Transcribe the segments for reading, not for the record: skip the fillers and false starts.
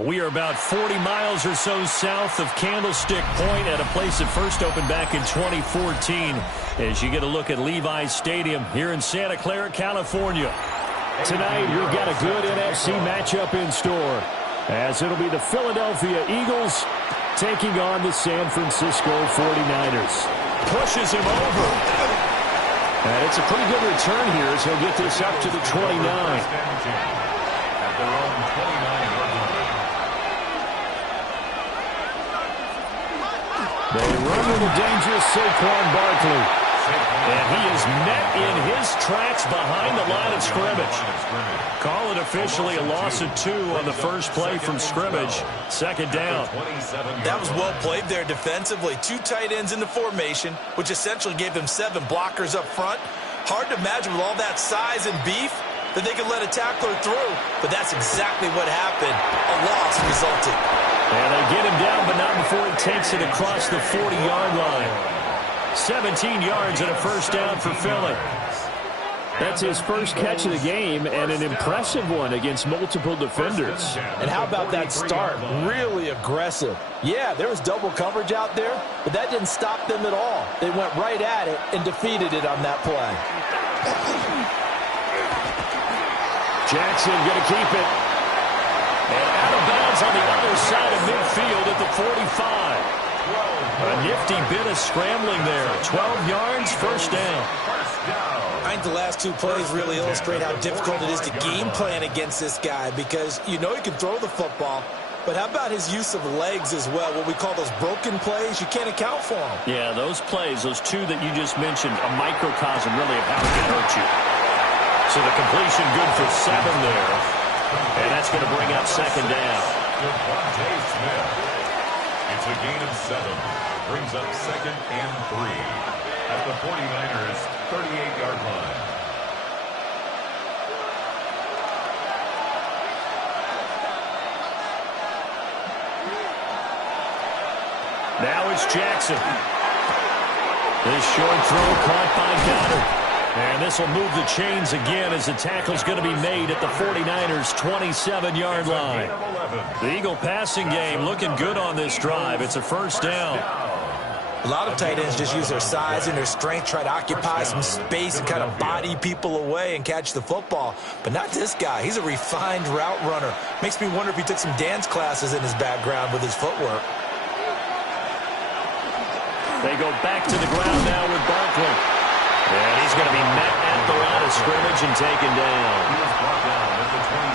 We are about 40 miles or so south of Candlestick Point at a place that first opened back in 2014 as you get a look at Levi's Stadium here in Santa Clara, California. Tonight, we've got a good NFC matchup in store as it'll be the Philadelphia Eagles taking on the San Francisco 49ers. Pushes him over. And it's a pretty good return here as he'll get this up to the 29. At their own 29. They run with a dangerous Saquon Barkley. And he is met in his tracks behind the line of scrimmage. Call it officially a loss of 2 on the first play from scrimmage. Second down. That was well played there defensively. 2 tight ends in the formation, which essentially gave them 7 blockers up front. Hard to imagine with all that size and beef that they could let a tackler through. But that's exactly what happened. A loss resulted. And they get him down, but not before he takes it across the 40-yard line. 17 yards and a first down for Philly. That's his first catch of the game and an impressive one against multiple defenders. And how about that start? Really aggressive. Yeah, there was double coverage out there, but that didn't stop them at all. They went right at it and defeated it on that play. Jackson going to keep it. And out of bounds on the other side of midfield at the 45. A nifty bit of scrambling there. 12 yards, first down. I think the last 2 plays really illustrate how difficult it is to game plan against this guy because you know he can throw the football, but how about his use of legs as well? What we call those broken plays, you can't account for them. Yeah, those plays, those 2 that you just mentioned, a microcosm really of how it can hurt you. So the completion good for 7 there. And that's going to bring up second down. It's a gain of 7. Brings up second and 3 at the 49ers 38-yard line. Now it's Jackson. This short throw caught by Goddard. And this will move the chains again as the tackle's going to be made at the 49ers' 27-yard line. The Eagle passing game looking good on this drive. It's a first down. A lot of tight ends just use their size and their strength, try to occupy some space and kind of body people away and catch the football. But not this guy. He's a refined route runner. Makes me wonder if he took some dance classes in his background with his footwork. They go back to the ground now with Barkley. And he's going to be met at the line of scrimmage and taken down.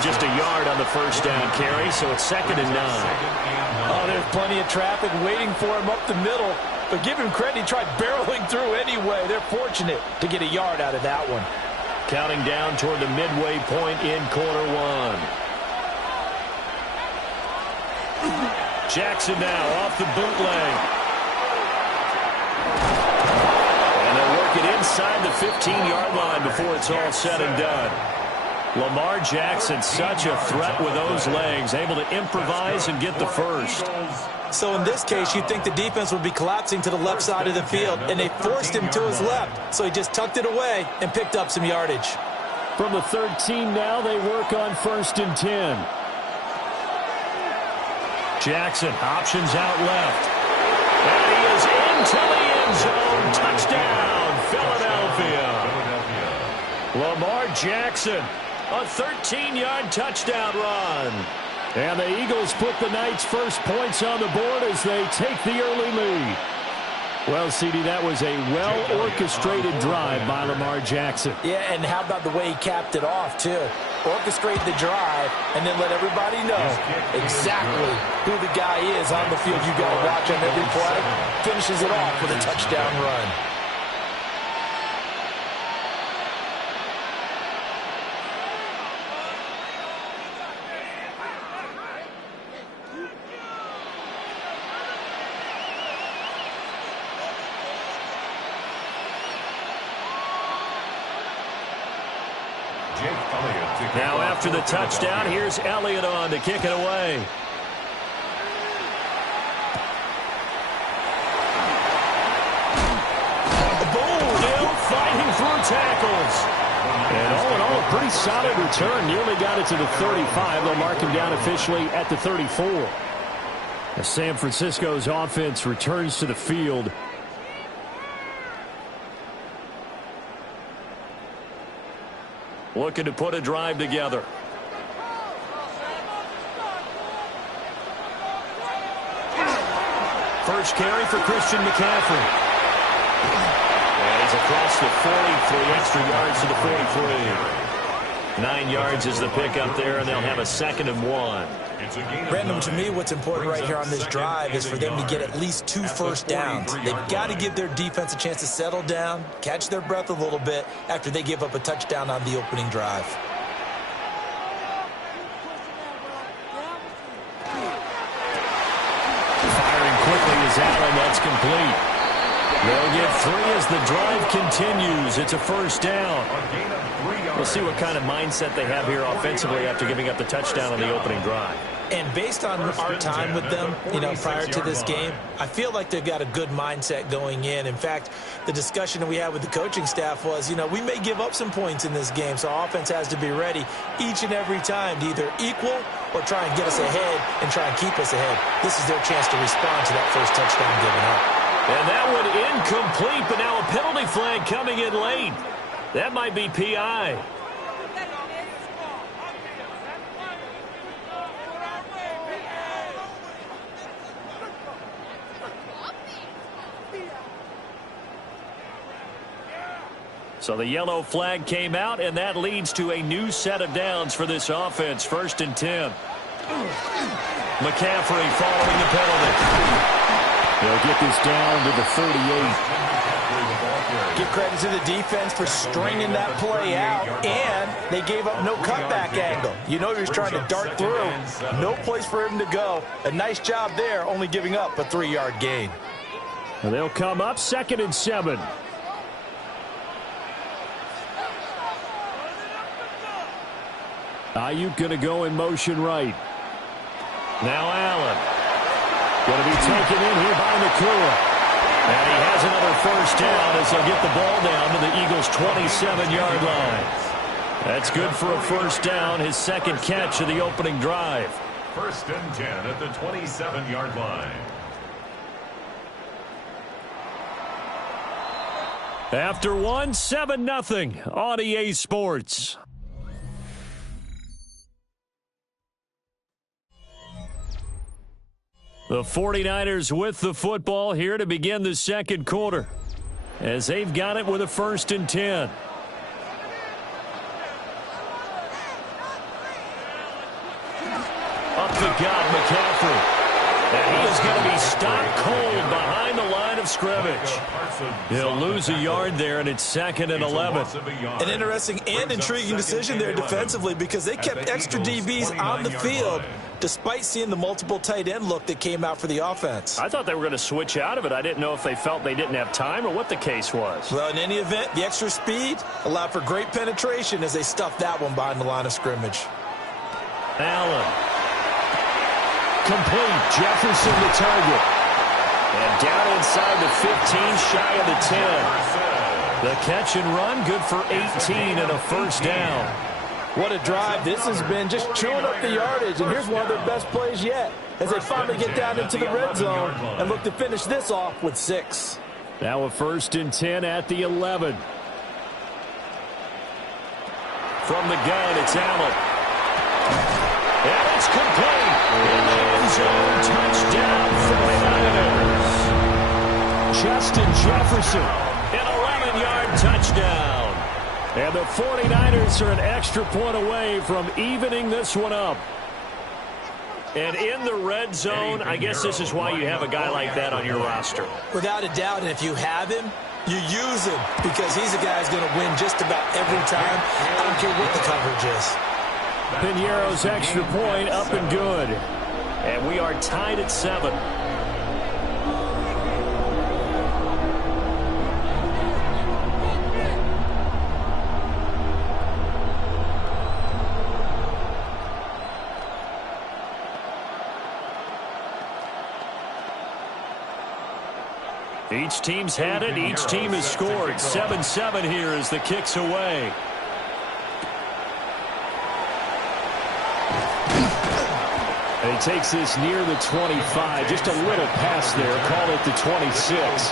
Just a yard on the first down carry, so it's second and 9. Oh, there's plenty of traffic waiting for him up the middle. But give him credit, he tried barreling through anyway. They're fortunate to get a yard out of that one. Counting down toward the midway point in quarter 1. Jackson now off the bootleg. Inside the 15-yard line before it's all said and done. Lamar Jackson, such a threat with those legs, able to improvise and get the first. So in this case, you'd think the defense would be collapsing to the left side of the field, and they forced him to his left. So he just tucked it away and picked up some yardage. From the 13 now, they work on first and 10. Jackson options out left. And he is into the end zone. Touchdown. Philadelphia. Lamar Jackson, a 13-yard touchdown run. And the Eagles put the Knights' first points on the board as they take the early lead. Well, CD, that was a well-orchestrated drive by Lamar Jackson. Yeah, and how about the way he capped it off, too? Orchestrate the drive and then let everybody know exactly who the guy is on the field. You got to watch on every play. Finishes it off with a touchdown run. Now after the touchdown, here's Elliott on to kick it away. Boom! Still fighting through tackles. And all in all, a pretty solid return. Nearly got it to the 35. They'll mark him down officially at the 34. As San Francisco's offense returns to the field. Looking to put a drive together. First carry for Christian McCaffrey. And he's across the 40, 3 extra yards to the 43. 9 yards is the pickup there, and they'll have a 2nd and 1. Brandon, to me, what's important right here on this drive is for them to get at least 2 first downs. They've got to give their defense a chance to settle down, catch their breath a little bit after they give up a touchdown on the opening drive. Firing quickly is Allen. That's complete. They'll get 3 as the drive continues. It's a first down. We'll see what kind of mindset they have here offensively after giving up the touchdown on the opening drive. And based on our time with them, prior to this game, I feel like they've got a good mindset going in. In fact, the discussion that we had with the coaching staff was, we may give up some points in this game, so our offense has to be ready each and every time to either equal or try and get us ahead and try and keep us ahead. This is their chance to respond to that first touchdown given up. And that one incomplete, but now a penalty flag coming in late. That might be PI. So the yellow flag came out, and that leads to a new set of downs for this offense. 1st and 10. McCaffrey following the penalty. They'll get this down to the 38. Give credit to the defense for stringing that play out, and they gave up no cutback angle. He was trying to dart through. No place for him to go. A nice job there, only giving up a 3-yard gain. And they'll come up 2nd and 7. Ayuk going to go in motion right. Now Allen. Going to be taken in here by Nakua. And he has another first down as they'll get the ball down to the Eagles' 27-yard line. That's good for a first down, his 2nd catch of the opening drive. 1st and 10 at the 27-yard line. After 7-0 on EA Sports. The 49ers with the football here to begin the 2nd quarter as they've got it with a 1st and 10. Up the gut, McCaffrey. And he is going to be stopped cold behind the line of scrimmage. He'll lose a yard there, and it's 2nd and 11. An interesting and intriguing decision there defensively because they kept extra DBs on the field despite seeing the multiple tight end look that came out for the offense. I thought they were going to switch out of it. I didn't know if they felt they didn't have time or what the case was. Well, in any event, the extra speed allowed for great penetration as they stuffed that one behind the line of scrimmage. Allen. Complete. Jefferson the target. And down inside the 15, shy of the 10. The catch and run, good for 18 and a first down. What a drive. This has been just chewing up the yardage, and here's one of their best plays yet as they finally get down into the red zone and look to finish this off with 6. Now a 1st and 10 at the 11. From the gun, it's Allen. And it's complete. End zone touchdown for the Niners. Justin Jefferson, an 11-yard touchdown. And the 49ers are an extra point away from evening this one up. And in the red zone, I guess this is why you have a guy like that on your roster. Without a doubt, and if you have him, you use him because he's a guy who's going to win just about every time. I don't care what the coverage is. Piñeiro's extra point up and good. And we are tied at 7. Each team's had it. Each team has scored. 7-7 here as the kick's away. he takes this near the 25. Just a little pass there. Call it the 26.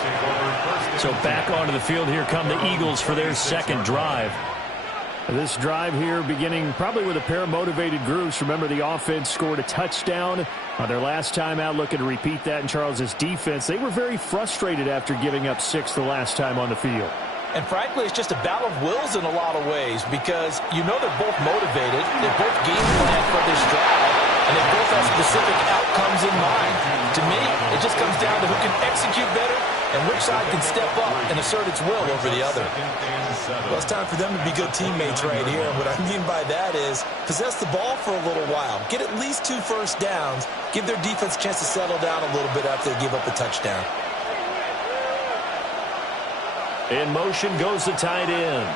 So back onto the field here come the Eagles for their second drive. This drive here beginning probably with a pair of motivated groups. Remember, the offense scored a touchdown on their last time out, looking to repeat that in Charles's defense. They were very frustrated after giving up 6 the last time on the field. And frankly, it's just a battle of wills in a lot of ways because you know they're both motivated. They're both game plan for this drive, and they both have specific outcomes in mind. To me, it just comes down to who can execute better and which side can step up and assert its will over the other. Well, it's time for them to be good teammates right here. And what I mean by that is possess the ball for a little while. Get at least 2 first downs. Give their defense a chance to settle down a little bit after they give up a touchdown. In motion goes the tight end.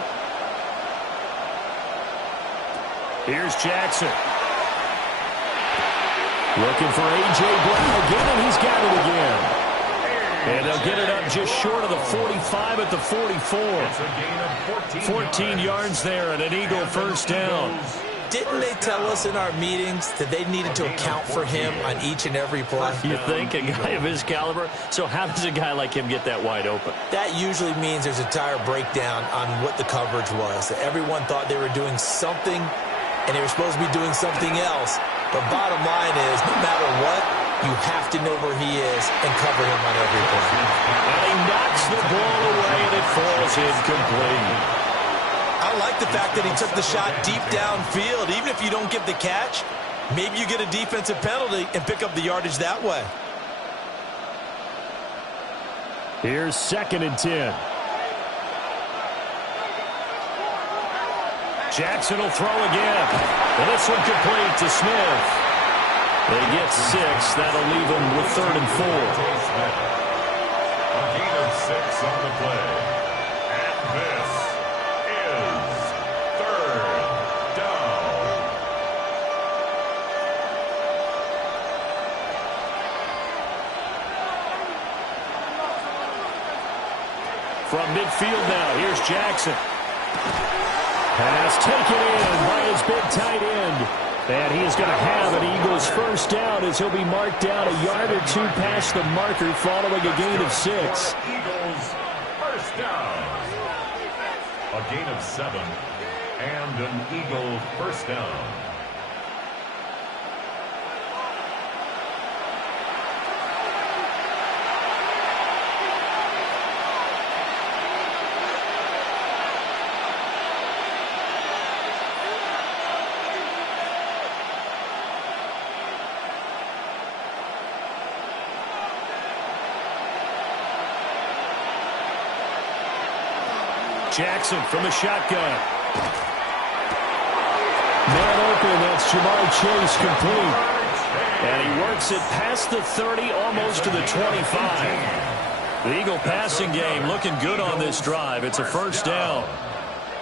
Here's Jackson. Looking for A.J. Brown again, and he's got it again. And they'll get it up just short of the 45 at the 44. 14 yards there and an Eagle first down. Didn't they tell us in our meetings that they needed to account for him on each and every play? You think? A guy of his caliber? So how does a guy like him get that wide open? That usually means there's a entire breakdown on what the coverage was. That everyone thought they were doing something, and they were supposed to be doing something else. But bottom line is, no matter what, you have to know where he is and cover him on every play. And he knocks the ball away, and it falls incomplete. I like the fact that he took the shot deep downfield. Even if you don't get the catch, maybe you get a defensive penalty and pick up the yardage that way. Here's 2nd and 10. Jackson will throw again. And this one complete to Smith. They get 6. That'll leave them with 3rd and 4. A gain of 6 on the play. And this is 3rd down. From midfield now, here's Jackson. Pass taken in by his big tight end. And he is going to have an Eagles first down as he'll be marked down a yard or 2 past the marker following a gain of 6. Eagles first down. A gain of 7 and an Eagle first down. Jackson from the shotgun. Man open, that's Jamar Chase complete. And he works it past the 30, almost to the 25. The Eagle passing game looking good on this drive. It's a first down.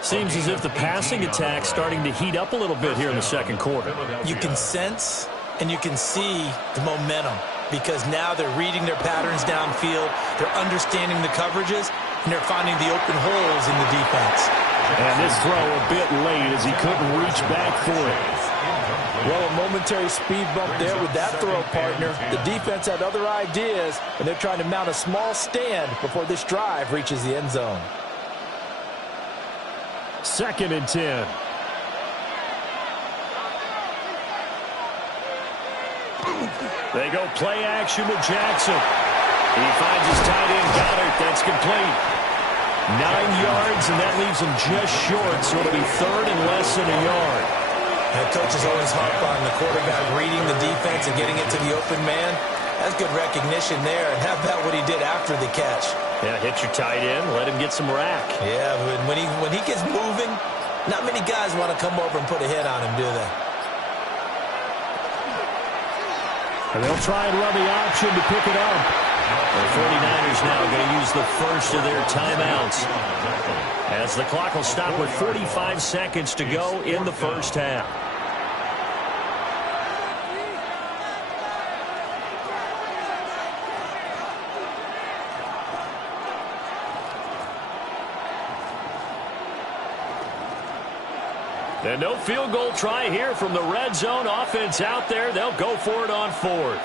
Seems as if the passing attack's starting to heat up a little bit here in the second quarter. You can sense and you can see the momentum because now they're reading their patterns downfield. They're understanding the coverages. And they're finding the open holes in the defense. And this throw a bit late as he couldn't reach back for it. Well, a momentary speed bump there with that throw, partner. The defense had other ideas, and they're trying to mount a small stand before this drive reaches the end zone. 2nd and 10. They go play action with Jackson. He finds his tight end, Goddard. That's complete. 9 yards, and that leaves him just short, so it'll be 3rd and less than a yard. Head coaches always harp on the quarterback reading the defense and getting it to the open man. That's good recognition there. And how about what he did after the catch? Yeah, hit your tight end, let him get some rack. Yeah, but when he gets moving, not many guys want to come over and put a hit on him, do they? And they'll try and run the option to pick it up. The 49ers now going to use the first of their timeouts as the clock will stop with 45 seconds to go in the first half. And no field goal try here from the red zone. Offense out there. They'll go for it on 4th.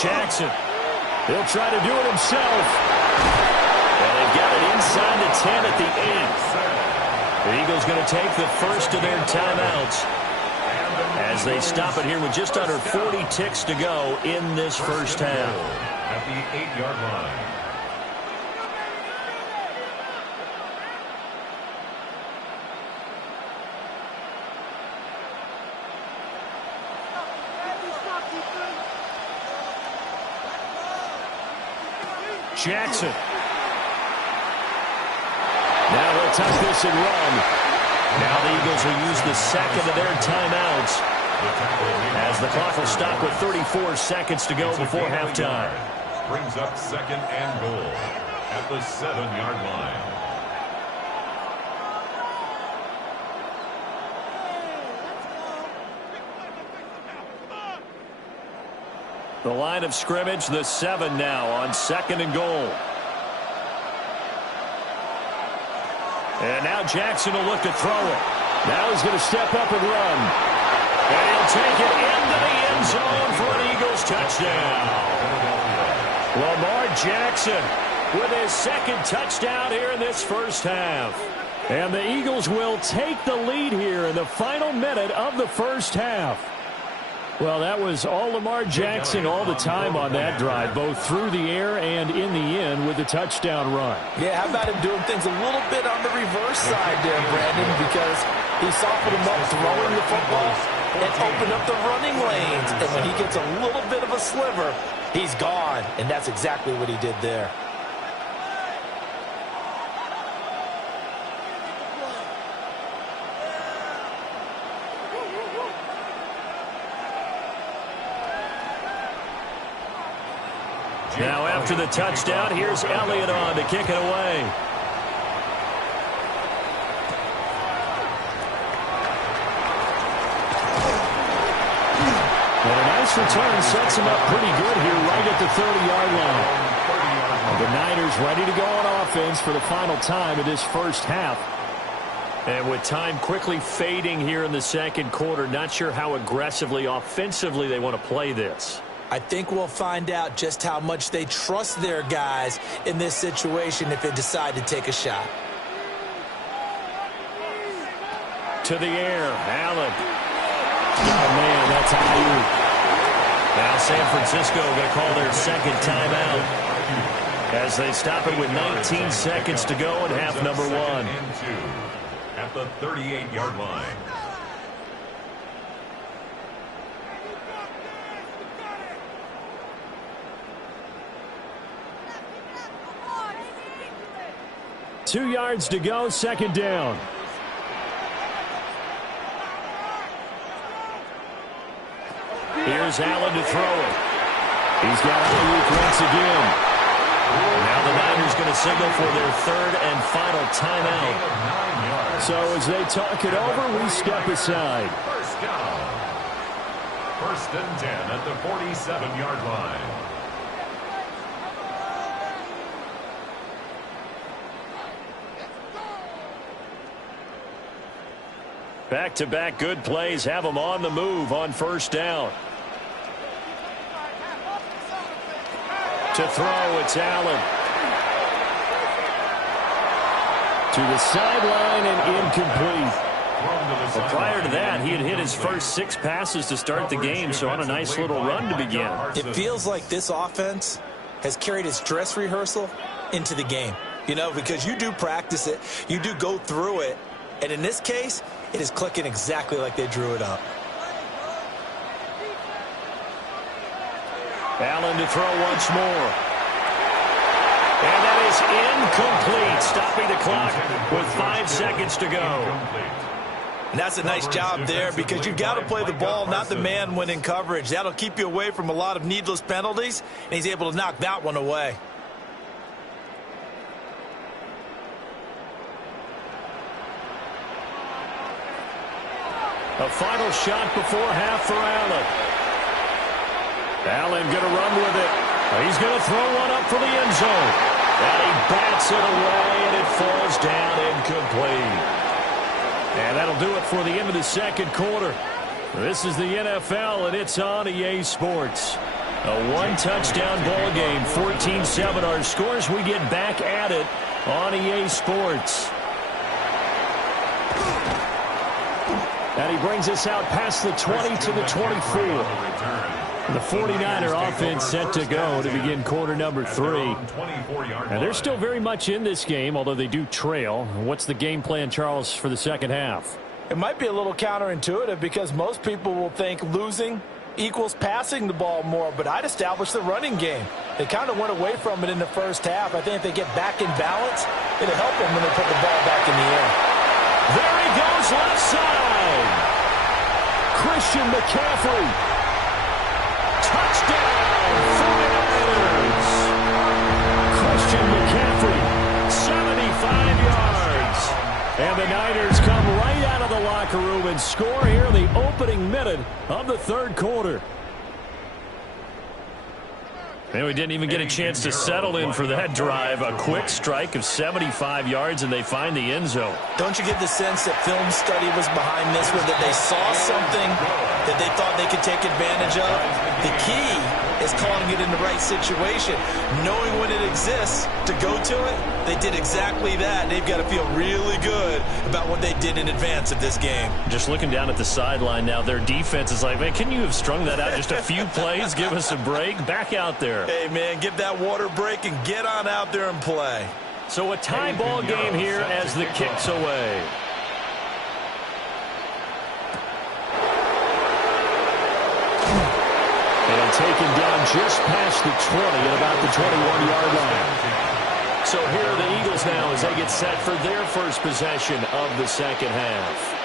Jackson. He'll try to do it himself. And they've got it inside the 10 at the 8. The Eagles going to take the first of their timeouts as they stop it here with just under 40 ticks to go in this first half. At the 8-yard line. Jackson. Now they'll tuck this and run. Now the Eagles will use the second of their timeouts as the clock will stop with 34 seconds to go before halftime. Brings up 2nd and goal at the 7-yard line. The line of scrimmage, the 7 now on 2nd and goal. And now Jackson will look to throw it. Now he's going to step up and run. And he'll take it into the end zone for an Eagles touchdown. Lamar Jackson with his 2nd touchdown here in this first half. And the Eagles will take the lead here in the final minute of the first half. Well, that was all Lamar Jackson all the time on that drive, both through the air and in the end with the touchdown run. Yeah, how about him doing things a little bit on the reverse side there, Brandon, because he softened him up throwing the football and opened up the running lanes. And when he gets a little bit of a sliver, he's gone. And that's exactly what he did there. Now after the touchdown, here's Elliott on to kick it away. And a nice return sets him up pretty good here right at the 30-yard line. The Niners ready to go on offense for the final time of this first half. And with time quickly fading here in the second quarter, not sure how aggressively, offensively they want to play this. I think we'll find out just how much they trust their guys in this situation if they decide to take a shot. To the air, Allen. Oh, man, that's Ayuk. Now San Francisco going to call their 2nd timeout as they stop it with 19 seconds to go in half number 1. At the 38-yard line. Two yards to go, 2nd down. Here's Allen to throw it. He's got Ayuk once again. Now the Niners going to signal for their 3rd and final timeout. So as they talk it over, we step aside. First down. 1st and 10 at the 47-yard line. Back-to-back good plays have them on the move on 1st down. To throw, it's Allen. To the sideline and incomplete. Well, prior to that, he had hit his first 6 passes to start the game, so on a nice little run to begin. It feels like this offense has carried its dress rehearsal into the game. You know, because you do practice it, you do go through it, and in this case, it is clicking exactly like they drew it up. Allen to throw once more. And that is incomplete, stopping the clock with 5 seconds to go. And that's a nice job there because you've got to play the ball, not the man when in coverage. That'll keep you away from a lot of needless penalties, and he's able to knock that one away. A final shot before half for Allen. Allen going to run with it. He's going to throw one up for the end zone. And he bats it away, and it falls down incomplete. And that'll do it for the end of the second quarter. This is the NFL, and it's on EA Sports. A one-touchdown ball game, 14-7 our scores. We get back at it on EA Sports. And he brings us out past the 20 to the 24. The 49er offense set to go to begin quarter number 3. And they're still very much in this game, although they do trail. What's the game plan, Charles, for the second half? It might be a little counterintuitive because most people will think losing equals passing the ball more, but I'd establish the running game. They kind of went away from it in the first half. I think if they get back in balance, it'll help them when they put the ball back in the air. There he goes, left side. Christian McCaffrey. Touchdown, 49ers. Christian McCaffrey, 75 yards. And the Niners come right out of the locker room and score here in the opening minute of the third quarter. And we didn't even get a chance to settle in for that drive. A quick strike of 75 yards, and they find the end zone. Don't you get the sense that film study was behind this one, that they saw something that they thought they could take advantage of? The key is calling it in the right situation. Knowing when it exists to go to it, they did exactly that. They've got to feel really good about what they did in advance of this game. Just looking down at the sideline now, their defense is like, man, can you have strung that out just a few plays? Give us a break. Back out there. Hey, man, give that water break and get on out there and play. So a tie ball game here as the kick's away. And taken down just past the 20 at about the 21-yard line. So here are the Eagles now as they get set for their first possession of the second half.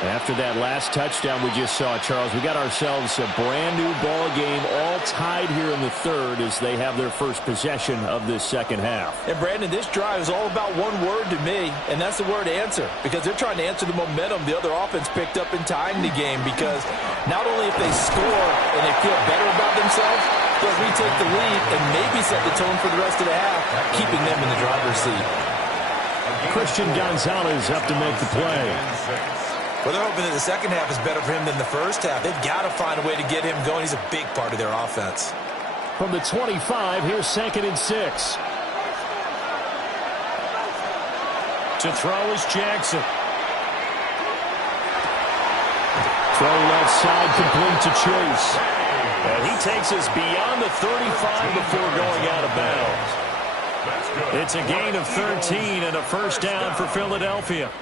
After that last touchdown we just saw, Charles, we got ourselves a brand-new ball game, all tied here in the third as they have their first possession of this second half. And, Brandon, this drive is all about one word to me, and that's the word answer, because they're trying to answer the momentum the other offense picked up in tying the game, because not only if they score and they feel better about themselves, they'll retake the lead and maybe set the tone for the rest of the half, keeping them in the driver's seat. Christian Gonzalez up to make the play. Well, they're hoping that the second half is better for him than the first half. They've got to find a way to get him going. He's a big part of their offense. From the 25, here's 2nd and 6. To throw is Jackson. Throw left side, complete to Chase. And he takes us beyond the 35 before going out of bounds. It's a gain of 13 and a first down for Philadelphia.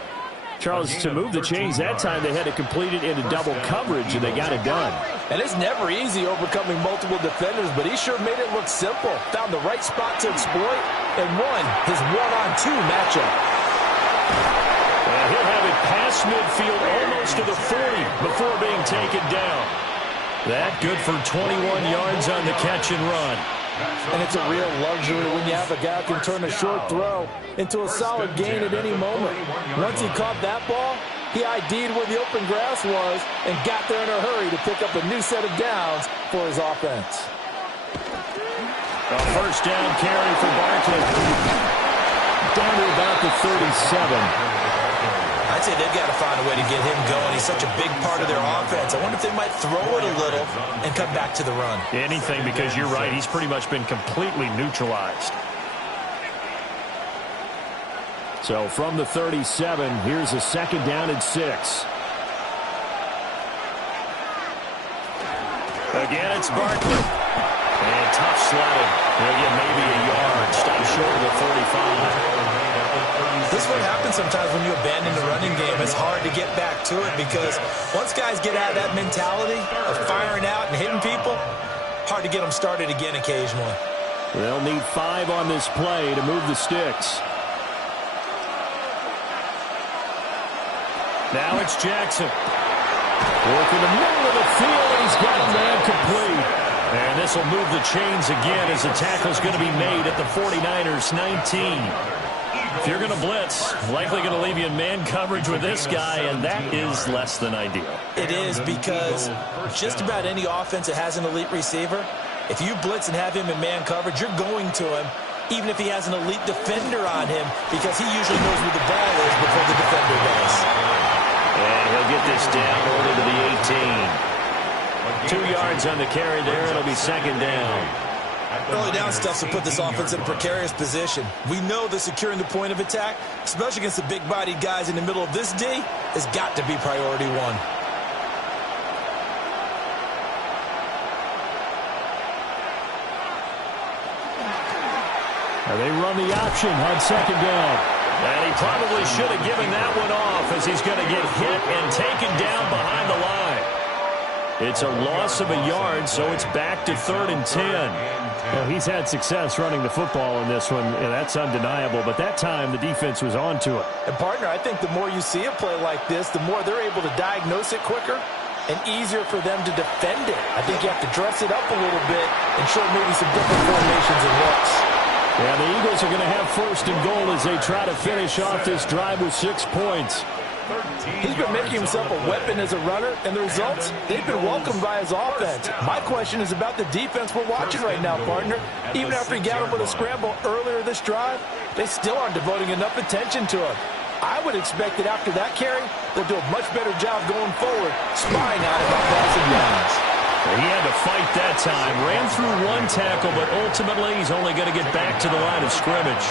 Charles, to move the chains that time, they had to complete it into double coverage, and they got it done. And it's never easy overcoming multiple defenders, but he sure made it look simple. Found the right spot to exploit and won his one-on-two matchup. And he'll have it past midfield almost to the 40 before being taken down. That good for 21 yards on the catch and run. And it's a real luxury when you have a guy who can turn a short throw into a solid gain at any moment. Once he caught that ball, he ID'd where the open grass was and got there in a hurry to pick up a new set of downs for his offense. A first down carry for Barkley. Down to about the 37. I'd say they've got to find a way to get him going. He's such a big part of their offense. I wonder if they might throw it a little and come back to the run. Anything, because you're right. He's pretty much been completely neutralized. So from the 37, here's a 2nd down and 6. Again, it's Barkley. And tough sledding. He'll get maybe a yard. Stop short of the 45. This is what happens sometimes when you abandon the running game. It's hard to get back to it because once guys get out of that mentality of firing out and hitting people, hard to get them started again occasionally. They'll need 5 on this play to move the sticks. Now it's Jackson. Working the middle of the field, and he's got him there complete. And this will move the chains again as the tackle's going to be made at the 49ers 19. If you're going to blitz, likely going to leave you in man coverage with this guy, and that is less than ideal. It is, because just about any offense that has an elite receiver, If you blitz and have him in man coverage, you're going to him, even if he has an elite defender on him, because he usually knows where the ball is before the defender does. And he'll get this down over to the 18. 2 yards on the carry there. It'll be second down. Early down stuff will put this offense in a precarious position. We know that securing the point of attack, especially against the big-bodied guys in the middle of this D, has got to be priority one. They run the option on second down. And he probably should have given that one off, as he's going to get hit and taken down behind the line. It's a loss of a yard, so it's back to 3rd and 10. Well, he's had success running the football in this one, and that's undeniable. But that time, the defense was on to it. And, partner, I think the more you see a play like this, the more they're able to diagnose it quicker and easier for them to defend it. I think you have to dress it up a little bit and show maybe some different formations and looks. Yeah, the Eagles are going to have 1st and goal as they try to finish off this drive with 6 points. He's been making himself a weapon as a runner, and the results, they've been welcomed by his offense. My question is about the defense we're watching right now, partner. Even after he got him with a scramble earlier this drive, they still aren't devoting enough attention to him. I would expect that after that carry, they'll do a much better job going forward, spying on him on passing downs. He had to fight that time. Ran through 1 tackle, but ultimately he's only going to get back to the line of scrimmage.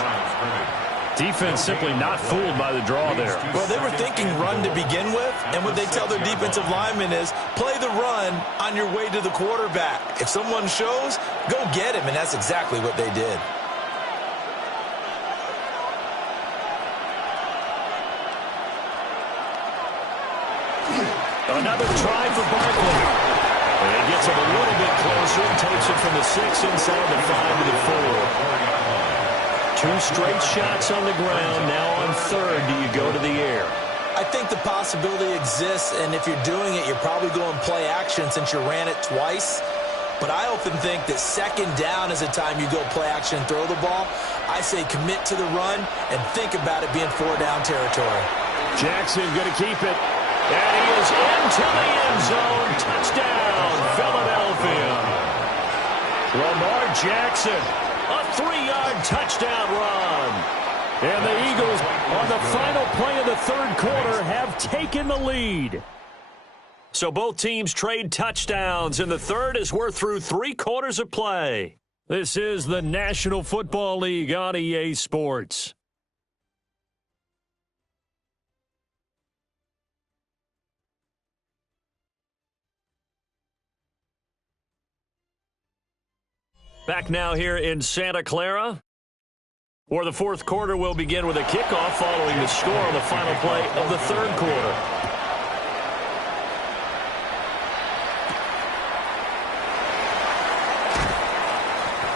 Defense simply not fooled by the draw there. Well, they were thinking run to begin with, and what they tell their defensive linemen is play the run on your way to the quarterback. If someone shows, go get him, and that's exactly what they did. Another try for Barkley. And he gets him a little bit closer and takes it from the 6 inside the 5 to the 4. 2 straight shots on the ground. Now on 3rd, do you go to the air? I think the possibility exists, and if you're doing it, you're probably going play action since you ran it twice. But I often think that 2nd down is the time you go play action and throw the ball. I say commit to the run and think about it being 4-down territory. Jackson going to keep it. And he is into the end zone. Touchdown, Philadelphia. Lamar Jackson, a 3-yard touchdown run. And the Eagles, on the final play of the 3rd quarter, have taken the lead. So both teams trade touchdowns in the 3rd as we're through 3 quarters of play. This is the National Football League on EA Sports. Back now here in Santa Clara, where the 4th quarter will begin with a kickoff following the score on the final play of the 3rd quarter.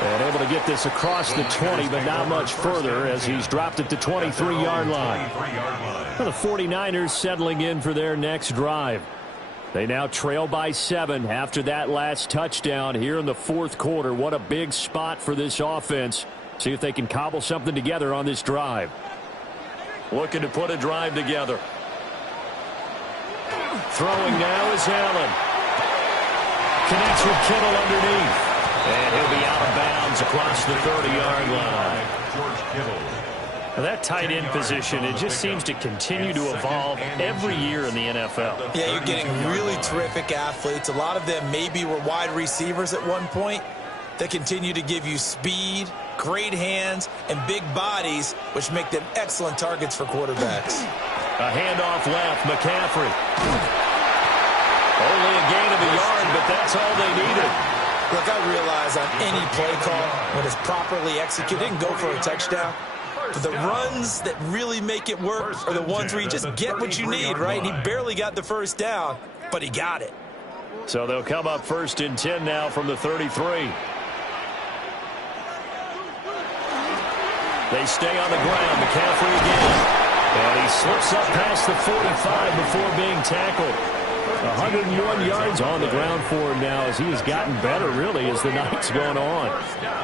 And able to get this across the 20, but not much further as he's dropped it to 23-yard line. Well, the 49ers settling in for their next drive. They now trail by 7 after that last touchdown here in the 4th quarter. What a big spot for this offense. See if they can cobble something together on this drive. Looking to put a drive together. Throwing now is Allen. Connects with Kittle underneath. And he'll be out of bounds across the 30-yard line. George Kittle. Now that tight end position, it just seems to continue to evolve every year in the NFL. Yeah, you're getting really terrific athletes. A lot of them maybe were wide receivers at one point. They continue to give you speed, great hands, and big bodies, which make them excellent targets for quarterbacks. A handoff left, McCaffrey. Only a gain of a yard, but that's all they needed. Look, I realize on any play call, when it's properly executed, it can go for a touchdown. But the runs that really make it work are the ones where you just get what you need, right? And he barely got the 1st down, but he got it. So they'll come up 1st and 10 now from the 33. They stay on the ground. McCaffrey again. And he slips up past the 45 before being tackled. 101 yards on the ground for him now as he has gotten better, really, as the night's gone on.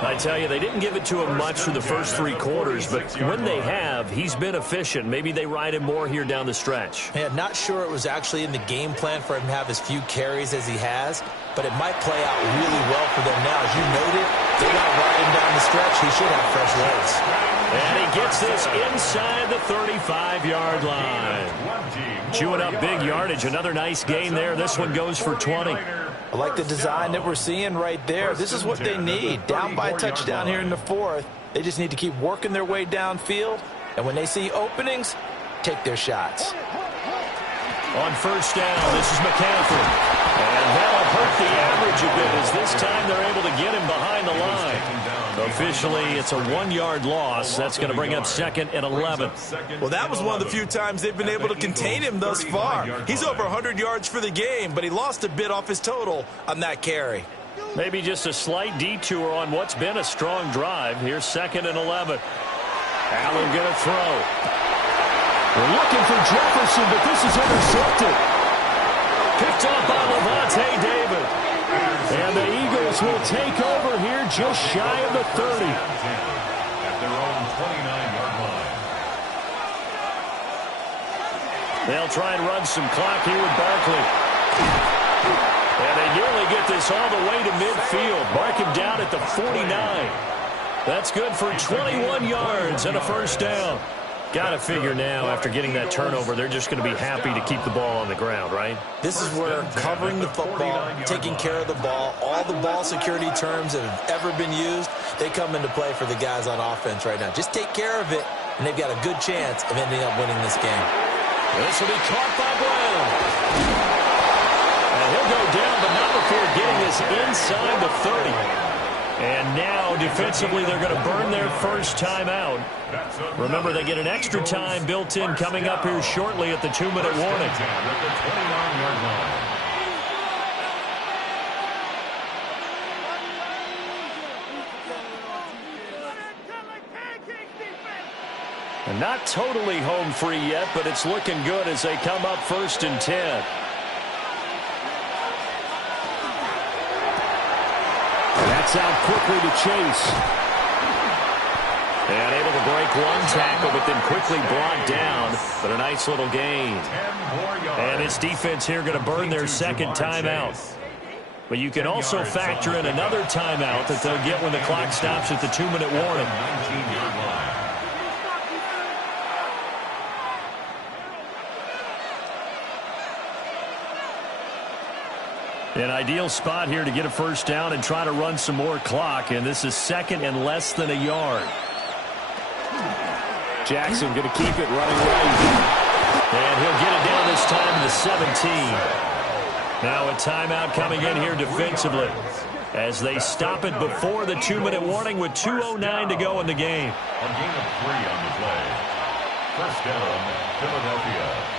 I tell you, they didn't give it to him much for the first 3 quarters, but when they have, he's been efficient. Maybe they ride him more here down the stretch. Yeah, not sure it was actually in the game plan for him to have as few carries as he has. but it might play out really well for them now. As you noted, they got to ride him down the stretch. He should have fresh legs. And he gets this inside the 35-yard line. Chewing up big yardage. Another nice gain there. This one goes for 20. I like the design that we're seeing right there. This is what they need. Down by a touchdown here in the fourth. They just need to keep working their way downfield. And when they see openings, take their shots. On first down, this is McCaffrey. And that'll hurt the average a bit as this time they're able to get him behind the line. Officially, it's a 1-yard loss. That's going to bring up 2nd and 11. Well, that was one of the few times they've been able to contain him thus far. He's over 100 yards for the game, but he lost a bit off his total on that carry. Maybe just a slight detour on what's been a strong drive. Here's 2nd and 11. Allen going to throw. We're looking for Jefferson, but this is intercepted. Picked up by Lavonte David. And the Eagles will take over here just shy of the 30. At their own 29-yard line. They'll try and run some clock here with Barkley. And they nearly get this all the way to midfield. Mark him down at the 49. That's good for 21 yards and a first down. Got to figure now, after getting that turnover, they're just going to be happy to keep the ball on the ground, right? This is where covering the football, taking care of the ball, all the ball security terms that have ever been used, they come into play for the guys on offense right now. Just take care of it, and they've got a good chance of ending up winning this game. This will be caught by Brown. And he'll go down, but not before getting this inside the 30. And now, defensively, they're going to burn their first time out. Remember, they get an extra time built in coming up here shortly at the 2-minute warning. And not totally home free yet, but it's looking good as they come up 1st and 10. That's out quickly to Chase. And able to break one tackle, but then quickly brought down. But a nice little gain. And this defense here going to burn their 2nd timeout. But you can also factor in another timeout that they'll get when the clock stops at the 2-minute warning. An ideal spot here to get a first down and try to run some more clock. And this is 2nd and less than a yard. Jackson going to keep it running right. And he'll get it down this time to the 17. Now a timeout coming in here defensively as they stop it before the 2-minute warning with 2:09 to go in the game. A gain of 3 on the play. First down, Philadelphia.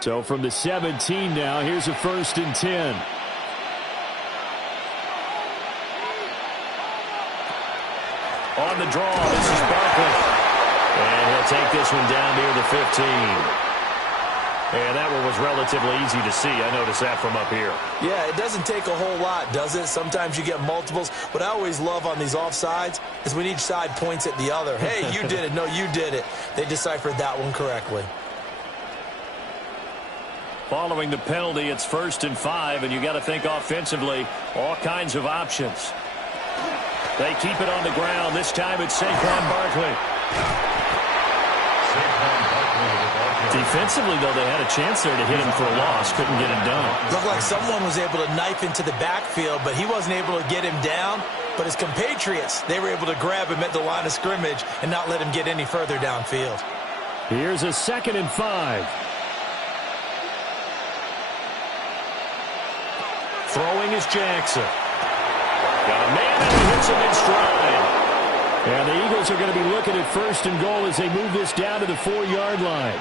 So from the 17 now, here's a 1st and 10. On the draw, this is Barkley. And he'll take this one down near the 15. And that one was relatively easy to see. I noticed that from up here. Yeah, it doesn't take a whole lot, does it? Sometimes you get multiples. What I always love on these offsides is when each side points at the other. Hey, you did it. No, you did it. They deciphered that one correctly. Following the penalty, it's 1st and 5, and you got to think offensively, all kinds of options. They keep it on the ground. This time it's Saquon Barkley. Defensively, though, they had a chance there to hit him for a loss. Couldn't get it done. Looked like someone was able to knife into the backfield, but he wasn't able to get him down. But his compatriots, they were able to grab him at the line of scrimmage and not let him get any further downfield. Here's a 2nd and 5. Throwing is Jackson. Got a man and he hits him in stride. And the Eagles are going to be looking at 1st and goal as they move this down to the 4-yard line.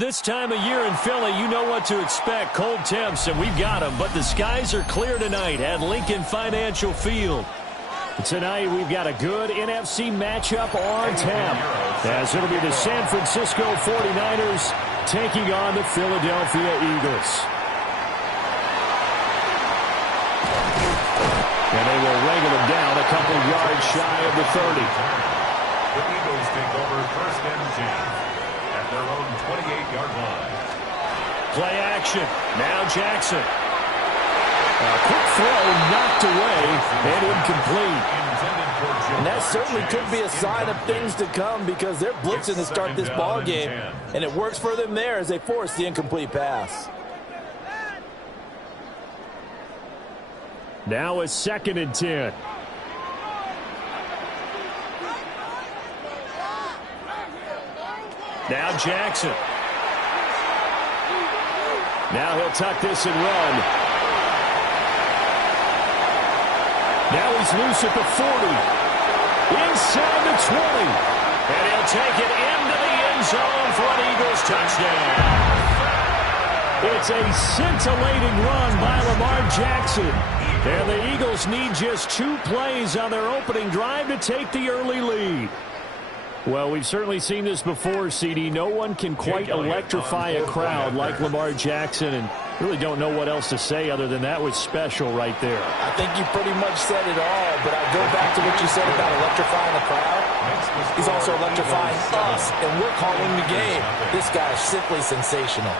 This time of year in Philly, you know what to expect. Cold temps, and we've got them. But the skies are clear tonight at Lincoln Financial Field. Tonight, we've got a good NFC matchup on tap, as it'll be the San Francisco 49ers taking on the Philadelphia Eagles. And they will wrangle them down a couple yards shy of the 30. The Eagles take over first and 10 at their own 28-yard line. Play action. Now Jackson. A quick throw knocked away and incomplete. And that certainly could be a sign of things to come because they're blitzing to start this ball game. And it works for them there as they force the incomplete pass. Now a 2nd and 10. Now Jackson. Now he'll tuck this and run. Now he's loose at the 40. Inside the 20. And he'll take it into the end zone for an Eagles touchdown. It's a scintillating run by Lamar Jackson. And the Eagles need just 2 plays on their opening drive to take the early lead. Well, we've certainly seen this before, CD. No one can quite electrify a crowd like Lamar Jackson, and really don't know what else to say other than that was special right there. I think you pretty much said it all, but I'll go back to what you said about electrifying the crowd. He's also electrifying us, and we're calling the game. This guy is simply sensational.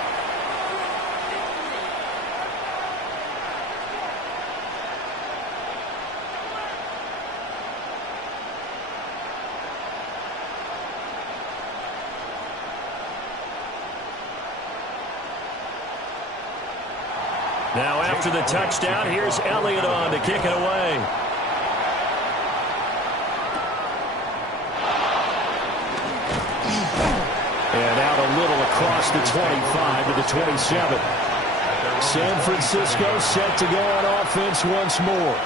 Now after the touchdown, here's Elliott on to kick it away. And out a little across the 25 to the 27. San Francisco set to go on offense once more.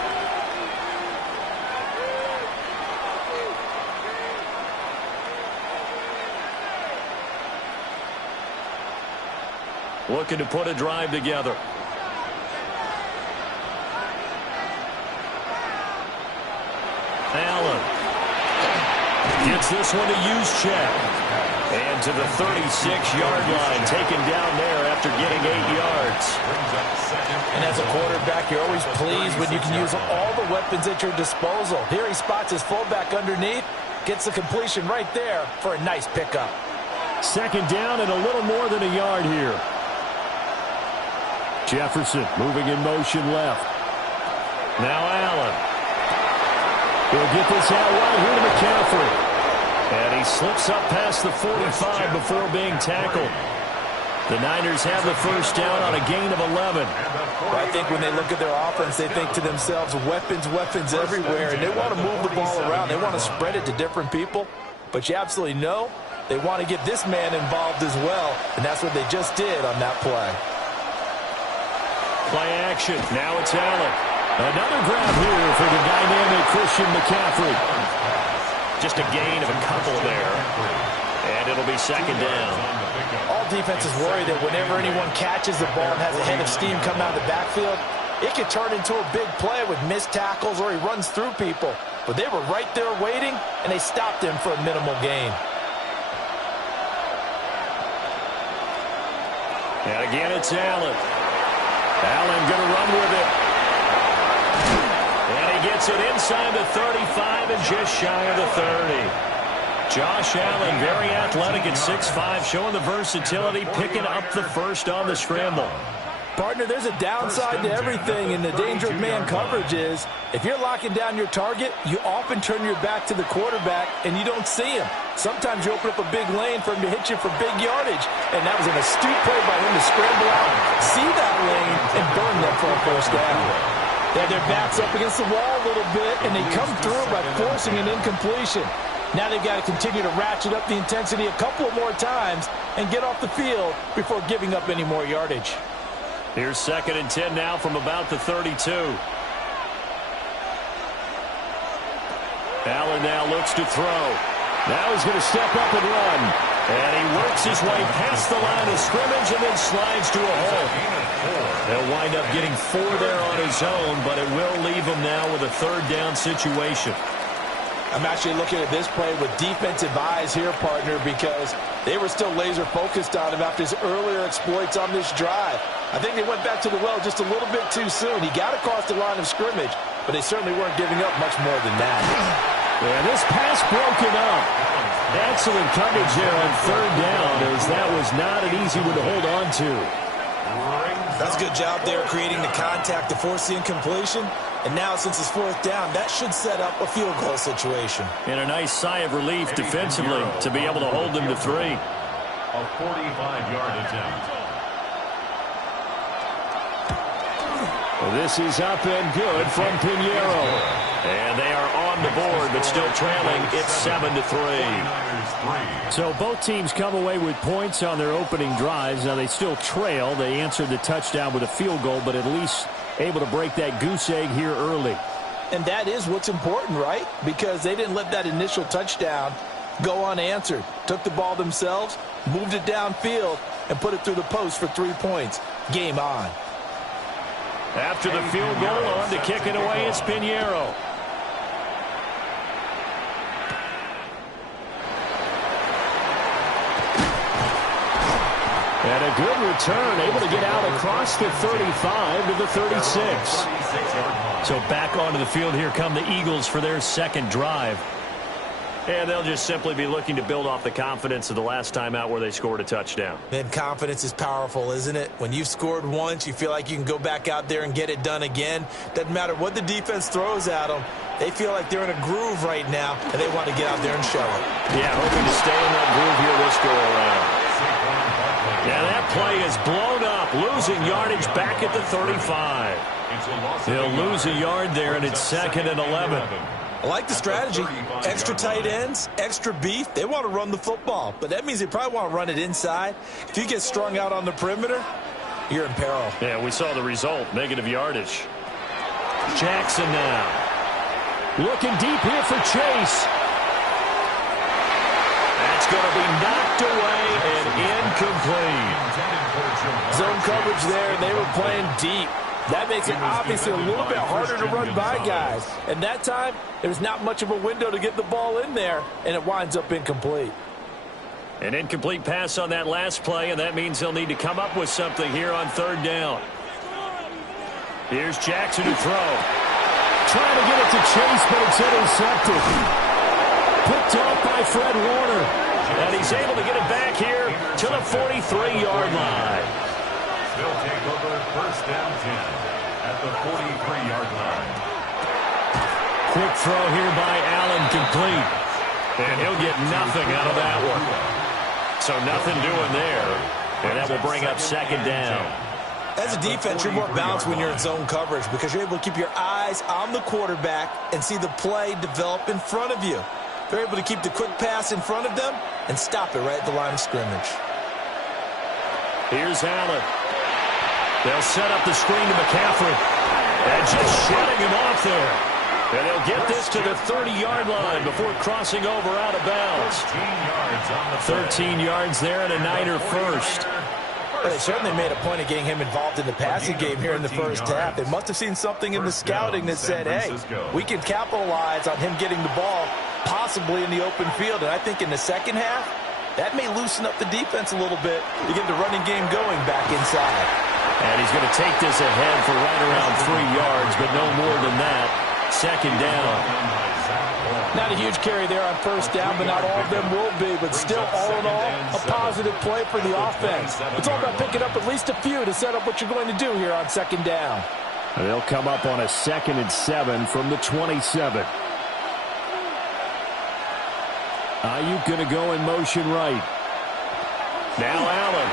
Looking to put a drive together. Allen gets this one to Juszczyk. And to the 36-yard line, taken down there after getting 8 yards. And as a quarterback, you're always pleased when you can use all the weapons at your disposal. Here he spots his fullback underneath, gets the completion right there for a nice pickup. 2nd down and a little more than a yard here. Jefferson moving in motion left. Now Allen. He'll get this out right here to McCaffrey. And he slips up past the 45 before being tackled. The Niners have the first down on a gain of 11. Well, I think when they look at their offense, they think to themselves, weapons, weapons everywhere, and they want to move the ball around. They want to spread it to different people. But you absolutely know they want to get this man involved as well, and that's what they just did on that play. Play action. Now it's Allen. Another grab here for the dynamic Christian McCaffrey. Just a gain of a couple there. And it'll be 2nd down. All defenses worry that whenever anyone catches the ball and has a head of steam come out of the backfield, it could turn into a big play with missed tackles or he runs through people. But they were right there waiting, and they stopped him for a minimal gain. And again, it's Allen. Allen going to run with it. And he gets it inside the 35 and just shy of the 30. Josh Allen, very athletic at 6'5", showing the versatility, picking up the first on the scramble. Partner, there's a downside to everything, and the danger of man coverage is if you're locking down your target, you often turn your back to the quarterback and you don't see him. Sometimes you open up a big lane for him to hit you for big yardage, and that was an astute play by him to scramble out, see that lane, and burn them for a first down. They have their backs up against the wall a little bit, and they come through by forcing an incompletion. Now they've got to continue to ratchet up the intensity a couple more times and get off the field before giving up any more yardage. Here's 2nd and 10 now from about the 32. Allen now looks to throw. Now he's going to step up and run. And he works his way past the line of scrimmage and then slides to a hole. He'll wind up getting 4 there on his own, but it will leave him now with a third down situation. I'm actually looking at this play with defensive eyes here, partner, because they were still laser focused on him after his earlier exploits on this drive. I think they went back to the well just a little bit too soon. He got across the line of scrimmage, but they certainly weren't giving up much more than that. Yeah, this pass broken up. Excellent coverage there on third down, as that was not an easy one to hold on to. That's a good job there creating the contact to force the incompletion. And now, since it's 4th down, that should set up a field goal situation. And a nice sigh of relief defensively to be able to hold them to 3. A 45-yard attempt. This is up and good from Pinheiro. And they are on the board, but still trailing. It's 7-3. So both teams come away with points on their opening drives. Now they still trail. They answered the touchdown with a field goal, but at least able to break that goose egg here early. And that is what's important, right? Because they didn't let that initial touchdown go unanswered. Took the ball themselves, moved it downfield, and put it through the post for 3 points. Game on. After the field goal, on to kick it away, it's Pinheiro. And a good return, able to get out across the 35 to the 36. So back onto the field, here come the Eagles for their second drive. And they'll just simply be looking to build off the confidence of the last time out where they scored a touchdown. Man, confidence is powerful, isn't it? When you've scored once, you feel like you can go back out there and get it done again. Doesn't matter what the defense throws at them. They feel like they're in a groove right now, and they want to get out there and show it. Yeah, hoping to stay in that groove here this go-around. Yeah, that play is blown up, losing yardage back at the 35. They'll lose a yard there, and it's 2nd and 11. I like the strategy. Extra tight ends, extra beef. They want to run the football, but that means they probably want to run it inside. If you get strung out on the perimeter, you're in peril. Yeah, we saw the result, negative yardage. Jackson now. Looking deep here for Chase. That's going to be knocked away and incomplete. Zone coverage there, and they were playing deep. That makes it obviously a little bit harder to run by guys. And that time, there was not much of a window to get the ball in there, and it winds up incomplete. An incomplete pass on that last play, and that means they'll need to come up with something here on 3rd down. Here's Jackson to throw. Trying to get it to Chase, but it's intercepted. Picked off by Fred Warner. And he's able to get it back here to the 43-yard line. They'll take over 1st down 10 at the 43-yard line. Quick throw here by Allen, complete. And he'll get nothing out of that one. So nothing doing there. And that will bring up 2nd down. As a defense, you're more balanced when you're in zone coverage because you're able to keep your eyes on the quarterback and see the play develop in front of you. They're able to keep the quick pass in front of them and stop it right at the line of scrimmage. Here's Allen. They'll set up the screen to McCaffrey. And just shutting him off there. And they'll get this to the 30-yard line before crossing over out of bounds. 13 yards there and a Niner first. Well, they certainly made a point of getting him involved in the passing game here in the first half. They must have seen something in the scouting that said, hey, we can capitalize on him getting the ball possibly in the open field. And I think in the second half, that may loosen up the defense a little bit to get the running game going back inside. And he's going to take this ahead for right around 3 yards, but no more than that. 2nd down. Not a huge carry there on 1st down, but not all of them will be. But still, all in all, a positive play for the offense. It's all about picking up at least a few to set up what you're going to do here on 2nd down. They'll come up on a 2nd and 7 from the 27. Ayuk going to go in motion right. Now Allen.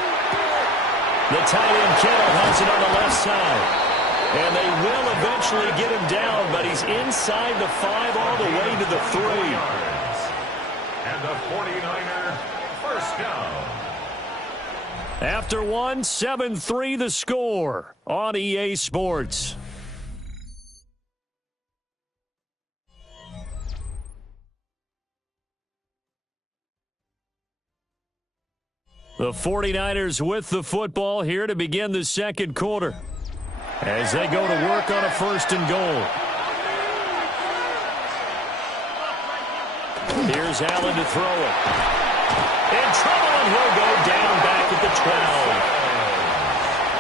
The tight end Kittle has it on the left side. And they will eventually get him down, but he's inside the 5 all the way to the 3. And the 49er, 1st down. After 1, 7-3 the score on EA Sports. The 49ers with the football here to begin the second quarter as they go to work on a 1st and goal. Here's Allen to throw it. In trouble, and he'll go down back at the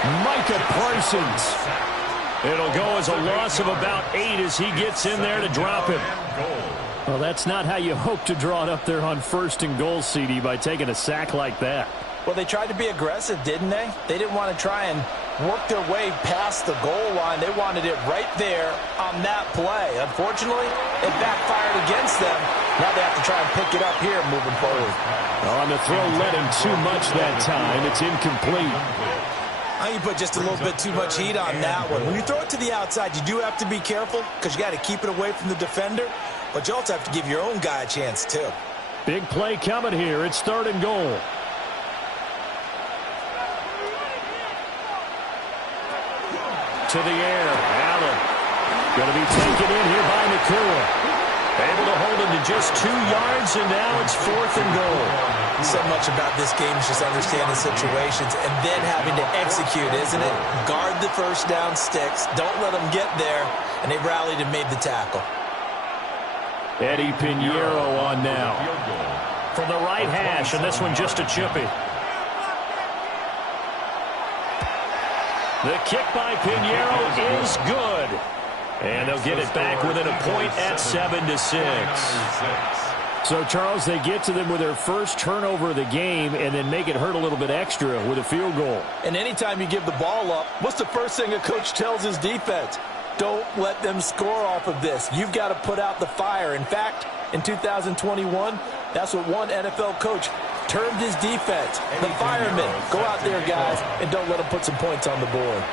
12. Micah Parsons. It'll go as a loss of about 8 as he gets in there to drop him. Well, that's not how you hope to draw it up there on 1st and goal, CD, by taking a sack like that. Well, they tried to be aggressive, didn't they? They didn't want to try and work their way past the goal line. They wanted it right there on that play. Unfortunately, it backfired against them. Now they have to try and pick it up here moving forward. On the throw, led him too much that time. It's incomplete. I think you put just a little bit too much heat on that one. When you throw it to the outside, you do have to be careful because you got to keep it away from the defender. But you also have to give your own guy a chance, too. Big play coming here. It's 3rd and goal. To the air. Allen. Going to be taken in here by Nacua. Able to hold him to just 2 yards, and now it's 4th and goal. So much about this game is just understanding situations and then having to execute, isn't it? Guard the first down sticks. Don't let them get there. And they rallied and made the tackle. Eddie Pinheiro on now. From the right hash, and this one just a chippy. The kick by Pinheiro is good. And they'll get it back within a point at 7-6. So, Charles, they get to them with their first turnover of the game and then make it hurt a little bit extra with a field goal. And anytime you give the ball up, what's the first thing a coach tells his defense? Don't let them score off of this. You've got to put out the fire. In fact, in 2021, that's what one NFL coach termed his defense. The firemen. Go out there, guys, and don't let them put some points on the board.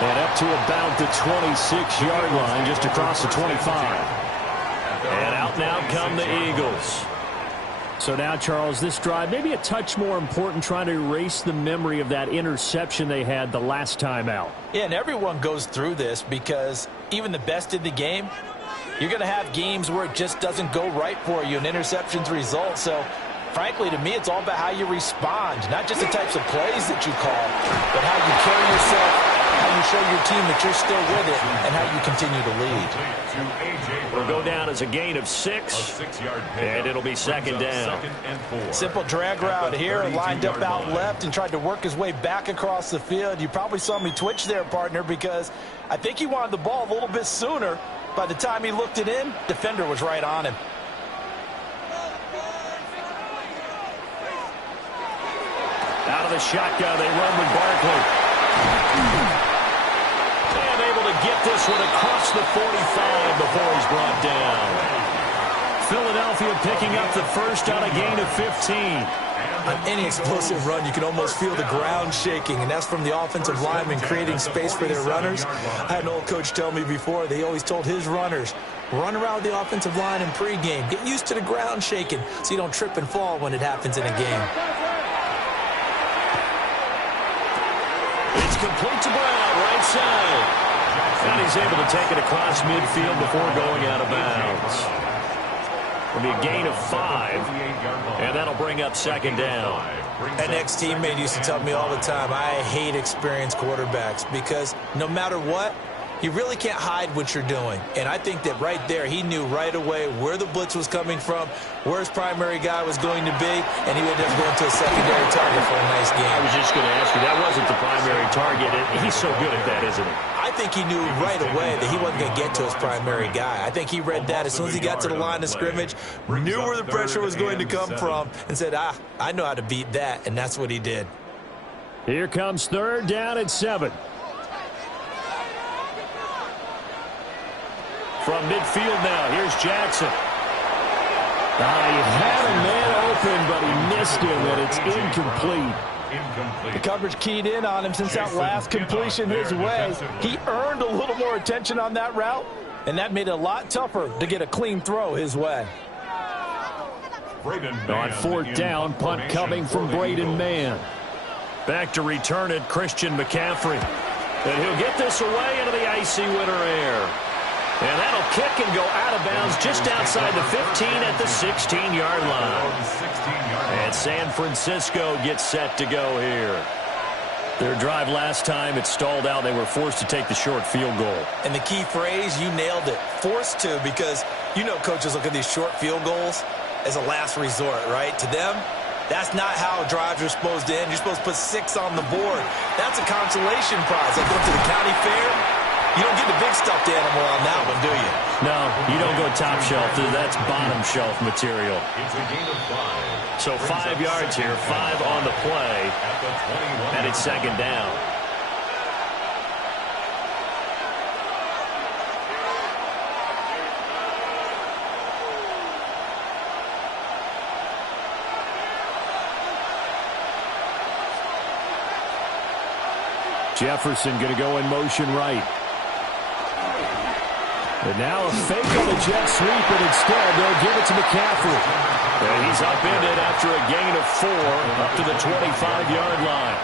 And up to about the 26-yard line, just across the 25. And out now come the Eagles. So now, Charles, this drive maybe a touch more important, trying to erase the memory of that interception they had the last time out. Yeah, and everyone goes through this because even the best in the game, you're going to have games where it just doesn't go right for you, and interceptions result. So, frankly, to me, it's all about how you respond, not just the types of plays that you call, but how you carry yourself, how you show your team that you're still with it, and how you continue to lead. Will go down as a gain of 6, and it'll be 2nd down. Simple drag route here, lined up out left and tried to work his way back across the field. You probably saw me twitch there, partner, because I think he wanted the ball a little bit sooner. By the time he looked it in, defender was right on him. Out of the shotgun, they run with Barkley. And able to get this one across the 45 before he's brought down. Philadelphia picking up the first on a gain of 15. On any explosive run, you can almost feel the ground shaking, and that's from the offensive linemen creating space for their runners. I had an old coach tell me before, they always told his runners, run around the offensive line in pregame. Get used to the ground shaking so you don't trip and fall when it happens in a game. It's complete to Brown, right side. And he's able to take it across midfield before going out of bounds. It'll be a gain of 5, and that'll bring up 2nd down. An ex-teammate used to tell me all the time, I hate experienced quarterbacks because no matter what, you really can't hide what you're doing. And I think that right there, he knew right away where the blitz was coming from, where his primary guy was going to be, and he would just go into a secondary target for a nice game. I was just going to ask you, that wasn't the primary target. He's so good at that, isn't he? I think he knew right away that he wasn't going to get to his primary guy. I think he read that as soon as he got to the line of scrimmage, knew where the pressure was going to come from, and said, I know how to beat that, and that's what he did. Here comes 3rd down and 7. From midfield now, here's Jackson. He had a man open, but he missed him, and it's incomplete. The coverage keyed in on him since that last completion his way. He earned a little more attention on that route, and that made it a lot tougher to get a clean throw his way. On 4th down, punt coming from Braden Mann. Back to return it, Christian McCaffrey. And he'll get this away into the icy winter air. And that'll kick and go out of bounds just outside the 15 at the 16-yard line. And San Francisco gets set to go here. Their drive last time, it stalled out. They were forced to take the short field goal. And the key phrase, you nailed it. Forced to, because you know coaches look at these short field goals as a last resort, right? To them, that's not how drives are supposed to end. You're supposed to put 6 on the board. That's a consolation prize. Like going to the county fair, you don't get the big stuffed animal on that one, do you? No, you don't go top shelf. That's bottom shelf material. It's a gain of 5. So 5 yards here, 5 on the play, and it's second down. Jefferson going to go in motion right. And now a fake on the jet sweep, and instead they'll give it to McCaffrey. And he's upended after a gain of 4 up to the 25-yard line.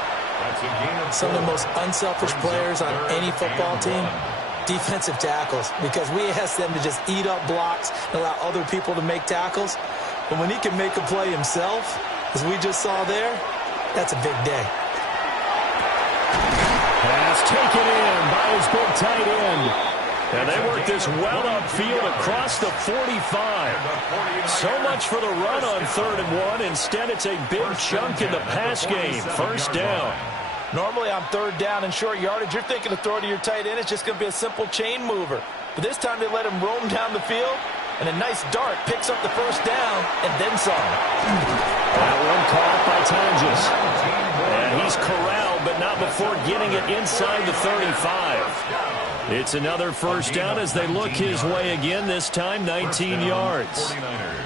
Some of the most unselfish players on any football team, defensive tackles, because we ask them to just eat up blocks and allow other people to make tackles. But when he can make a play himself, as we just saw there, that's a big day. Pass taken in by his big tight end. And they work this well upfield across the 45. So much for the run on 3rd and 1. Instead, it's a big chunk in the pass game. First down. Normally on 3rd down and short yardage, you're thinking to throw to your tight end. It's just going to be a simple chain mover. But this time they let him roam down the field, and a nice dart picks up the first down and then some. That one caught by Tonjes. And he's corralled, but not before getting it inside the 35. It's another first down as they look his way again, this time 19 yards.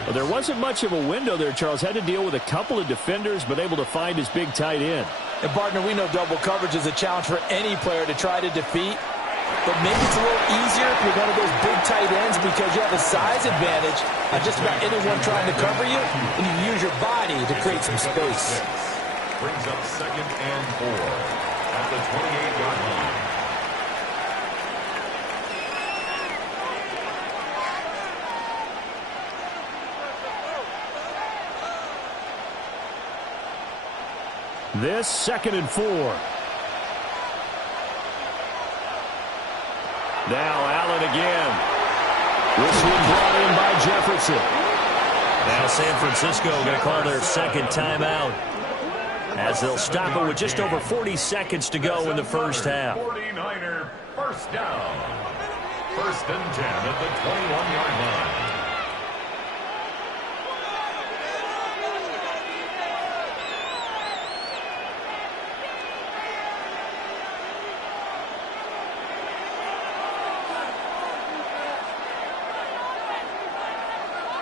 Well, there wasn't much of a window there, Charles. Had to deal with a couple of defenders, but able to find his big tight end. And, partner, we know double coverage is a challenge for any player to try to defeat. But maybe it's a little easier if you're one of those big tight ends because you have a size advantage on just about anyone trying to cover you, and you use your body to create some space. Brings up 2nd and 4 at the 28-yard line. This 2nd and 4. Now Allen again. This one brought in by Jefferson. Now San Francisco going to call their second timeout as they'll stop it with just over 40 seconds to go in the first half. 49er first down. 1st and 10 at the 21-yard line.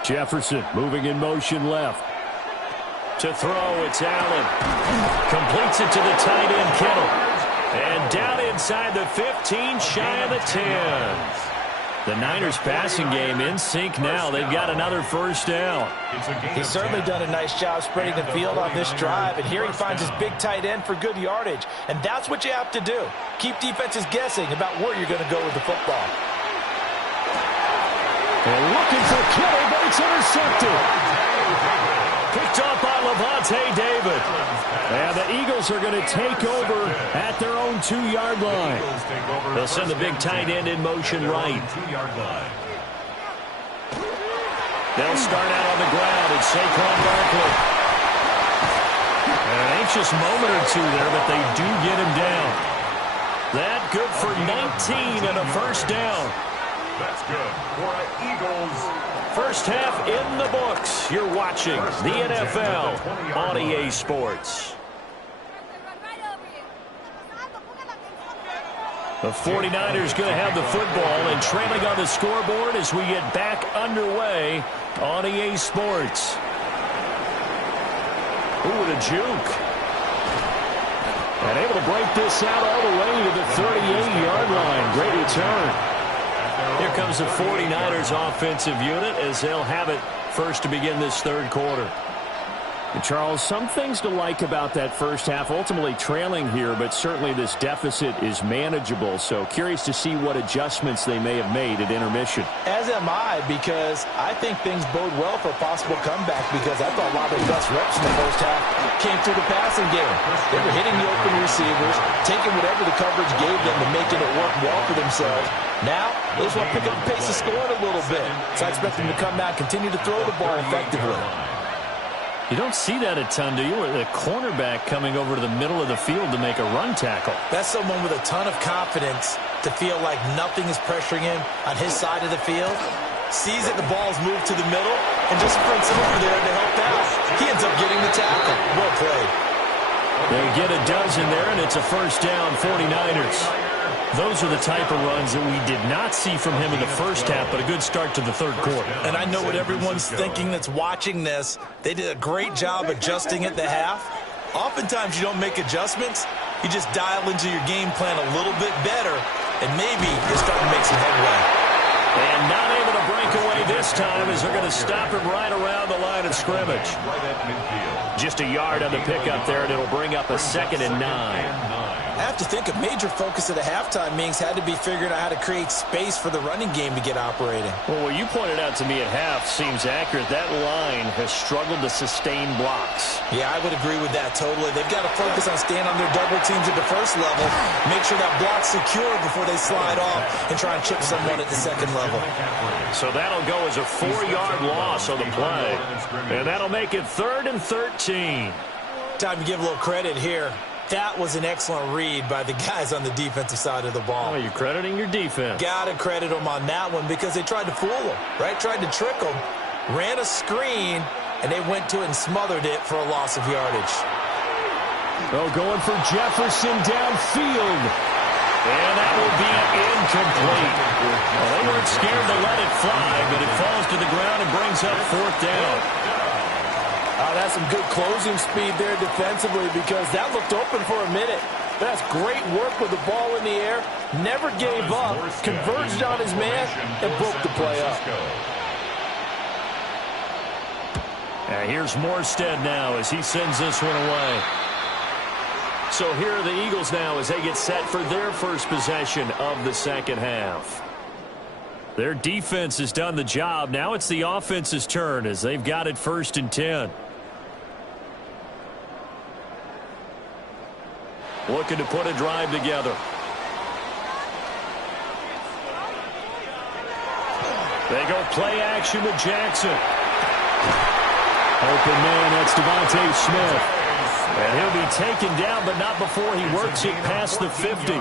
Jefferson moving in motion left. To throw, it's Allen. Completes it to the tight end, Kittle. And down inside the 15, shy of the 10. The Niners passing game in sync now. They've got another first down. He's certainly done a nice job spreading the field on this drive, and here he finds his big tight end for good yardage. And that's what you have to do. Keep defenses guessing about where you're going to go with the football. And looking for Kittle, but it's intercepted. Picked up by Lavonte David. And the Eagles are going to take over at their own 2-yard line. They'll send the big tight end in motion right. They'll start out on the ground. It's Saquon Barkley. An anxious moment or two there, but they do get him down. That good for 19 and a first down. That's good for the Eagles. First half in the books. You're watching the NFL on EA Sports. The 49ers going to have the football and trailing on the scoreboard as we get back underway on EA Sports. Ooh, and a juke. And able to break this out all the way to the 38-yard line. Great return. Here comes the 49ers offensive unit as they'll have it first to begin this third quarter. Charles, some things to like about that first half. Ultimately trailing here, but certainly this deficit is manageable. So curious to see what adjustments they may have made at intermission. As am I, because I think things bode well for a possible comeback, because I thought a lot of their best reps in the first half came through the passing game. They were hitting the open receivers, taking whatever the coverage gave them and making it work well for themselves. Now, they just want to pick up the pace of scoring a little bit. So I expect them to come back, continue to throw the ball effectively. You don't see that a ton, do you? The cornerback coming over to the middle of the field to make a run tackle. That's someone with a ton of confidence to feel like nothing is pressuring him on his side of the field. Sees that the ball's moved to the middle and just sprints over there to help out. He ends up getting the tackle. Well played. They get a dozen there, and it's a first down, 49ers. Those are the type of runs that we did not see from him in the first half, but a good start to the third quarter. And I know what everyone's thinking that's watching this. They did a great job adjusting at the half. Oftentimes you don't make adjustments. You just dial into your game plan a little bit better, and maybe you're starting to make some headway. And not able to break away this time as they're going to stop him right around the line of scrimmage. Just a yard on the pickup there, and it'll bring up a 2nd and 9. I have to think a major focus of the halftime meetings had to be figuring out how to create space for the running game to get operating. Well, what you pointed out to me at half seems accurate. That line has struggled to sustain blocks. Yeah, I would agree with that totally. They've got to focus on staying on their double teams at the first level, make sure that block's secure before they slide off and try and chip someone at the second level. So that'll go as a 4-yard loss on the play. And that'll make it 3rd and 13. Time to give a little credit here. That was an excellent read by the guys on the defensive side of the ball. Oh, you're crediting your defense. Got to credit them on that one because they tried to fool them, right? Tried to trick them, ran a screen, and they went to it and smothered it for a loss of yardage. Oh, going for Jefferson downfield. And that will be incomplete. Well, they weren't scared to let it fly, but it falls to the ground and brings up 4th down. That's some good closing speed there defensively because that looked open for a minute. That's great work with the ball in the air. Never gave up, converged on his man, and broke the play up. And here's Morstead now as he sends this one away. So here are the Eagles now as they get set for their first possession of the second half. Their defense has done the job. Now it's the offense's turn as they've got it 1st and 10. Looking to put a drive together. They go play action with Jackson. Open man, that's Devontae Smith. And he'll be taken down, but not before he works it past the 50.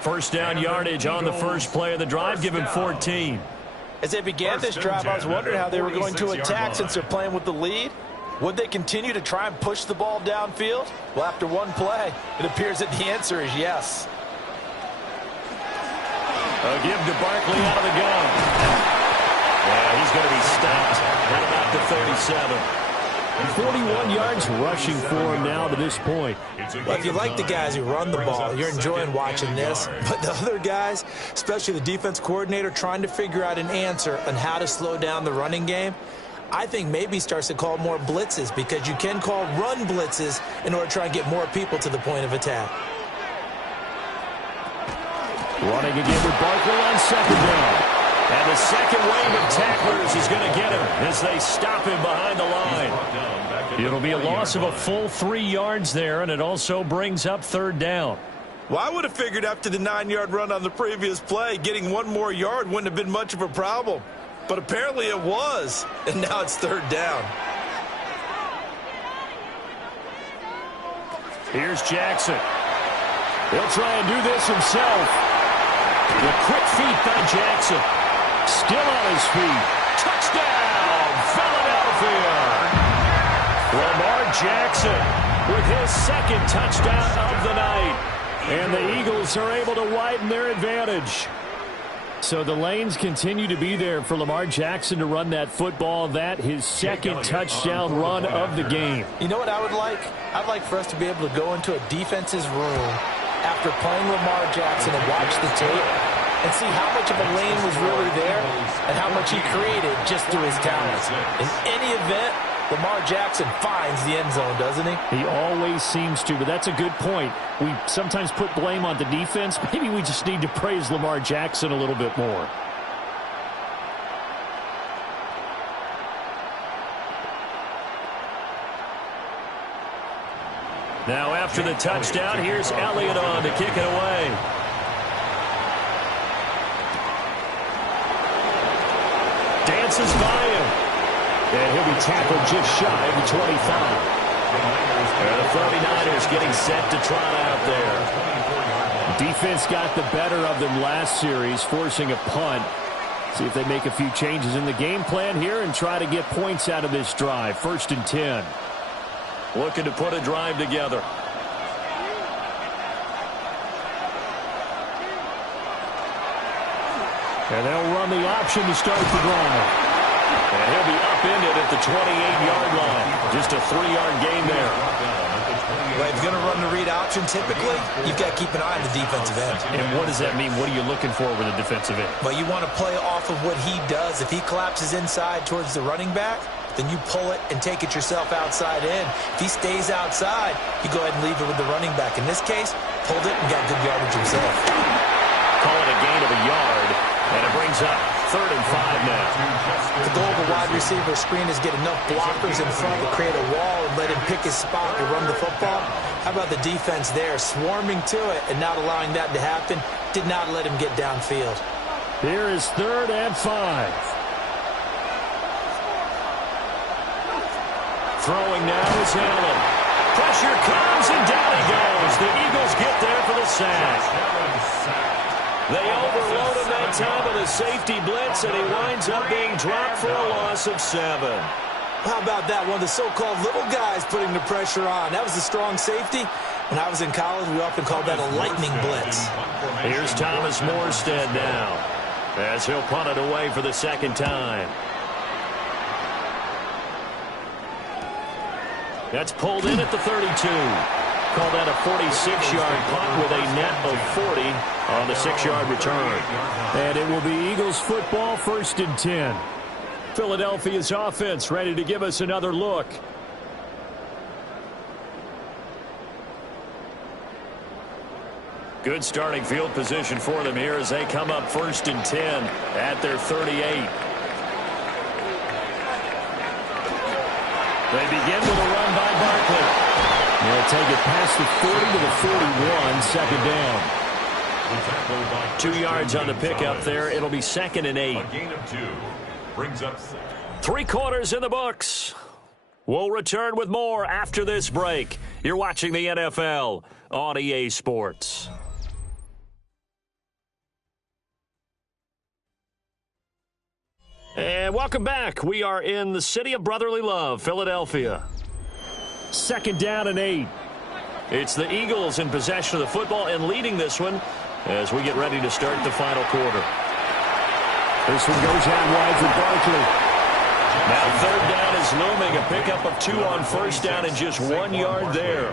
First down yardage on the first play of the drive. Give him 14. As they began this drive, I was wondering how they were going to attack since they're playing with the lead. Would they continue to try and push the ball downfield? Well, after one play, it appears that the answer is yes. A give to Barkley out of the gun. Yeah, he's going to be stopped at about the 37. 41 yards rushing for him now to this point. Well, if you like the guys who run the ball, you're enjoying watching this. But the other guys, especially the defense coordinator, trying to figure out an answer on how to slow down the running game, I think maybe starts to call more blitzes because you can call run blitzes in order to try and get more people to the point of attack. Running again with Barkley on 2nd down. And the second wave of tacklers is going to get him as they stop him behind the line. It'll be a loss of a full 3 yards there, and it also brings up 3rd down. Well, I would have figured after the 9-yard run on the previous play, getting one more yard wouldn't have been much of a problem. But apparently it was, and now it's 3rd down. Here's Jackson. He'll try and do this himself. The quick feet by Jackson. Still on his feet. Touchdown, Philadelphia. Lamar Jackson with his 2nd touchdown of the night. And the Eagles are able to widen their advantage. So the lanes continue to be there for Lamar Jackson to run that football. That his 2nd touchdown run of the game. You know what I would like? I'd like for us to be able to go into a defense's room after playing Lamar Jackson and watch the tape and see how much of a lane was really there and how much he created just through his talents. In any event, Lamar Jackson finds the end zone, doesn't he? He always seems to, but that's a good point. We sometimes put blame on the defense. Maybe we just need to praise Lamar Jackson a little bit more. Now after the touchdown, here's Elliott on to kick it away. Dances by him. And he'll be tackled just shy of the 25. And the 49ers getting set to trot out there. Defense got the better of them last series, forcing a punt. See if they make a few changes in the game plan here and try to get points out of this drive. 1st and 10. Looking to put a drive together. And they'll run the option to start the drive. And he'll be upended at the 28-yard line. Just a 3-yard gain there. Well, if you're going to run the read option, typically, you've got to keep an eye on the defensive end. And what does that mean? What are you looking for with a defensive end? Well, you want to play off of what he does. If he collapses inside towards the running back, then you pull it and take it yourself outside in. If he stays outside, you go ahead and leave it with the running back. In this case, pulled it and got good yardage himself. Call it a gain of a yard, and it brings up 3rd and 5 now. The goal of a wide receiver screen is get enough blockers in front to create a wall and let him pick his spot to run the football. How about the defense there, swarming to it and not allowing that to happen? Did not let him get downfield. Here is 3rd and 5. Throwing now is Allen. Pressure comes, and down he goes. The Eagles get there for the sack. They overload him that time with a safety blitz, and he winds up being dropped for a loss of 7. How about that? One of the so-called little guys putting the pressure on. That was a strong safety. When I was in college, we often called that a lightning blitz. Here's Thomas Morstead now, as he'll punt it away for the 2nd time. That's pulled in at the 32. Call that a 46-yard punt with a net of 40 on the 6-yard return. And it will be Eagles football, 1st and 10. Philadelphia's offense ready to give us another look. Good starting field position for them here as they come up 1st and 10 at their 38. They begin with a run by Barkley. They'll take it past the 40 to the 41, 2nd down. 2 yards on the pickup there. It'll be 2nd and 8. A gain of 2 brings up 3 quarters in the books. We'll return with more after this break. You're watching the NFL on EA Sports. And welcome back. We are in the city of brotherly love, Philadelphia. 2nd down and 8. It's the Eagles in possession of the football and leading this one as we get ready to start the final quarter. This one goes out wide for Barkley. Now 3rd down is looming. A pickup of 2 on 1st down and just 1 yard there.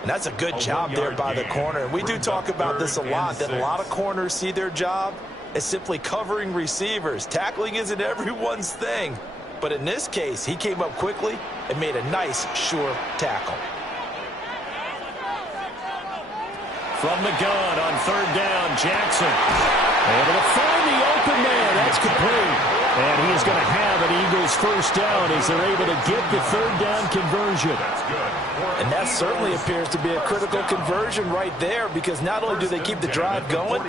And that's a good job there by the corner. We do talk about this a lot, that a lot of corners see their job as simply covering receivers. Tackling isn't everyone's thing. But in this case, he came up quickly and made a nice, sure tackle. From the gun on 3rd down, Jackson. Able to find the open man. That's complete. And he's going to have an Eagles 1st down as they're able to get the 3rd down conversion. And that certainly appears to be a critical conversion right there, because not only do they keep the drive going,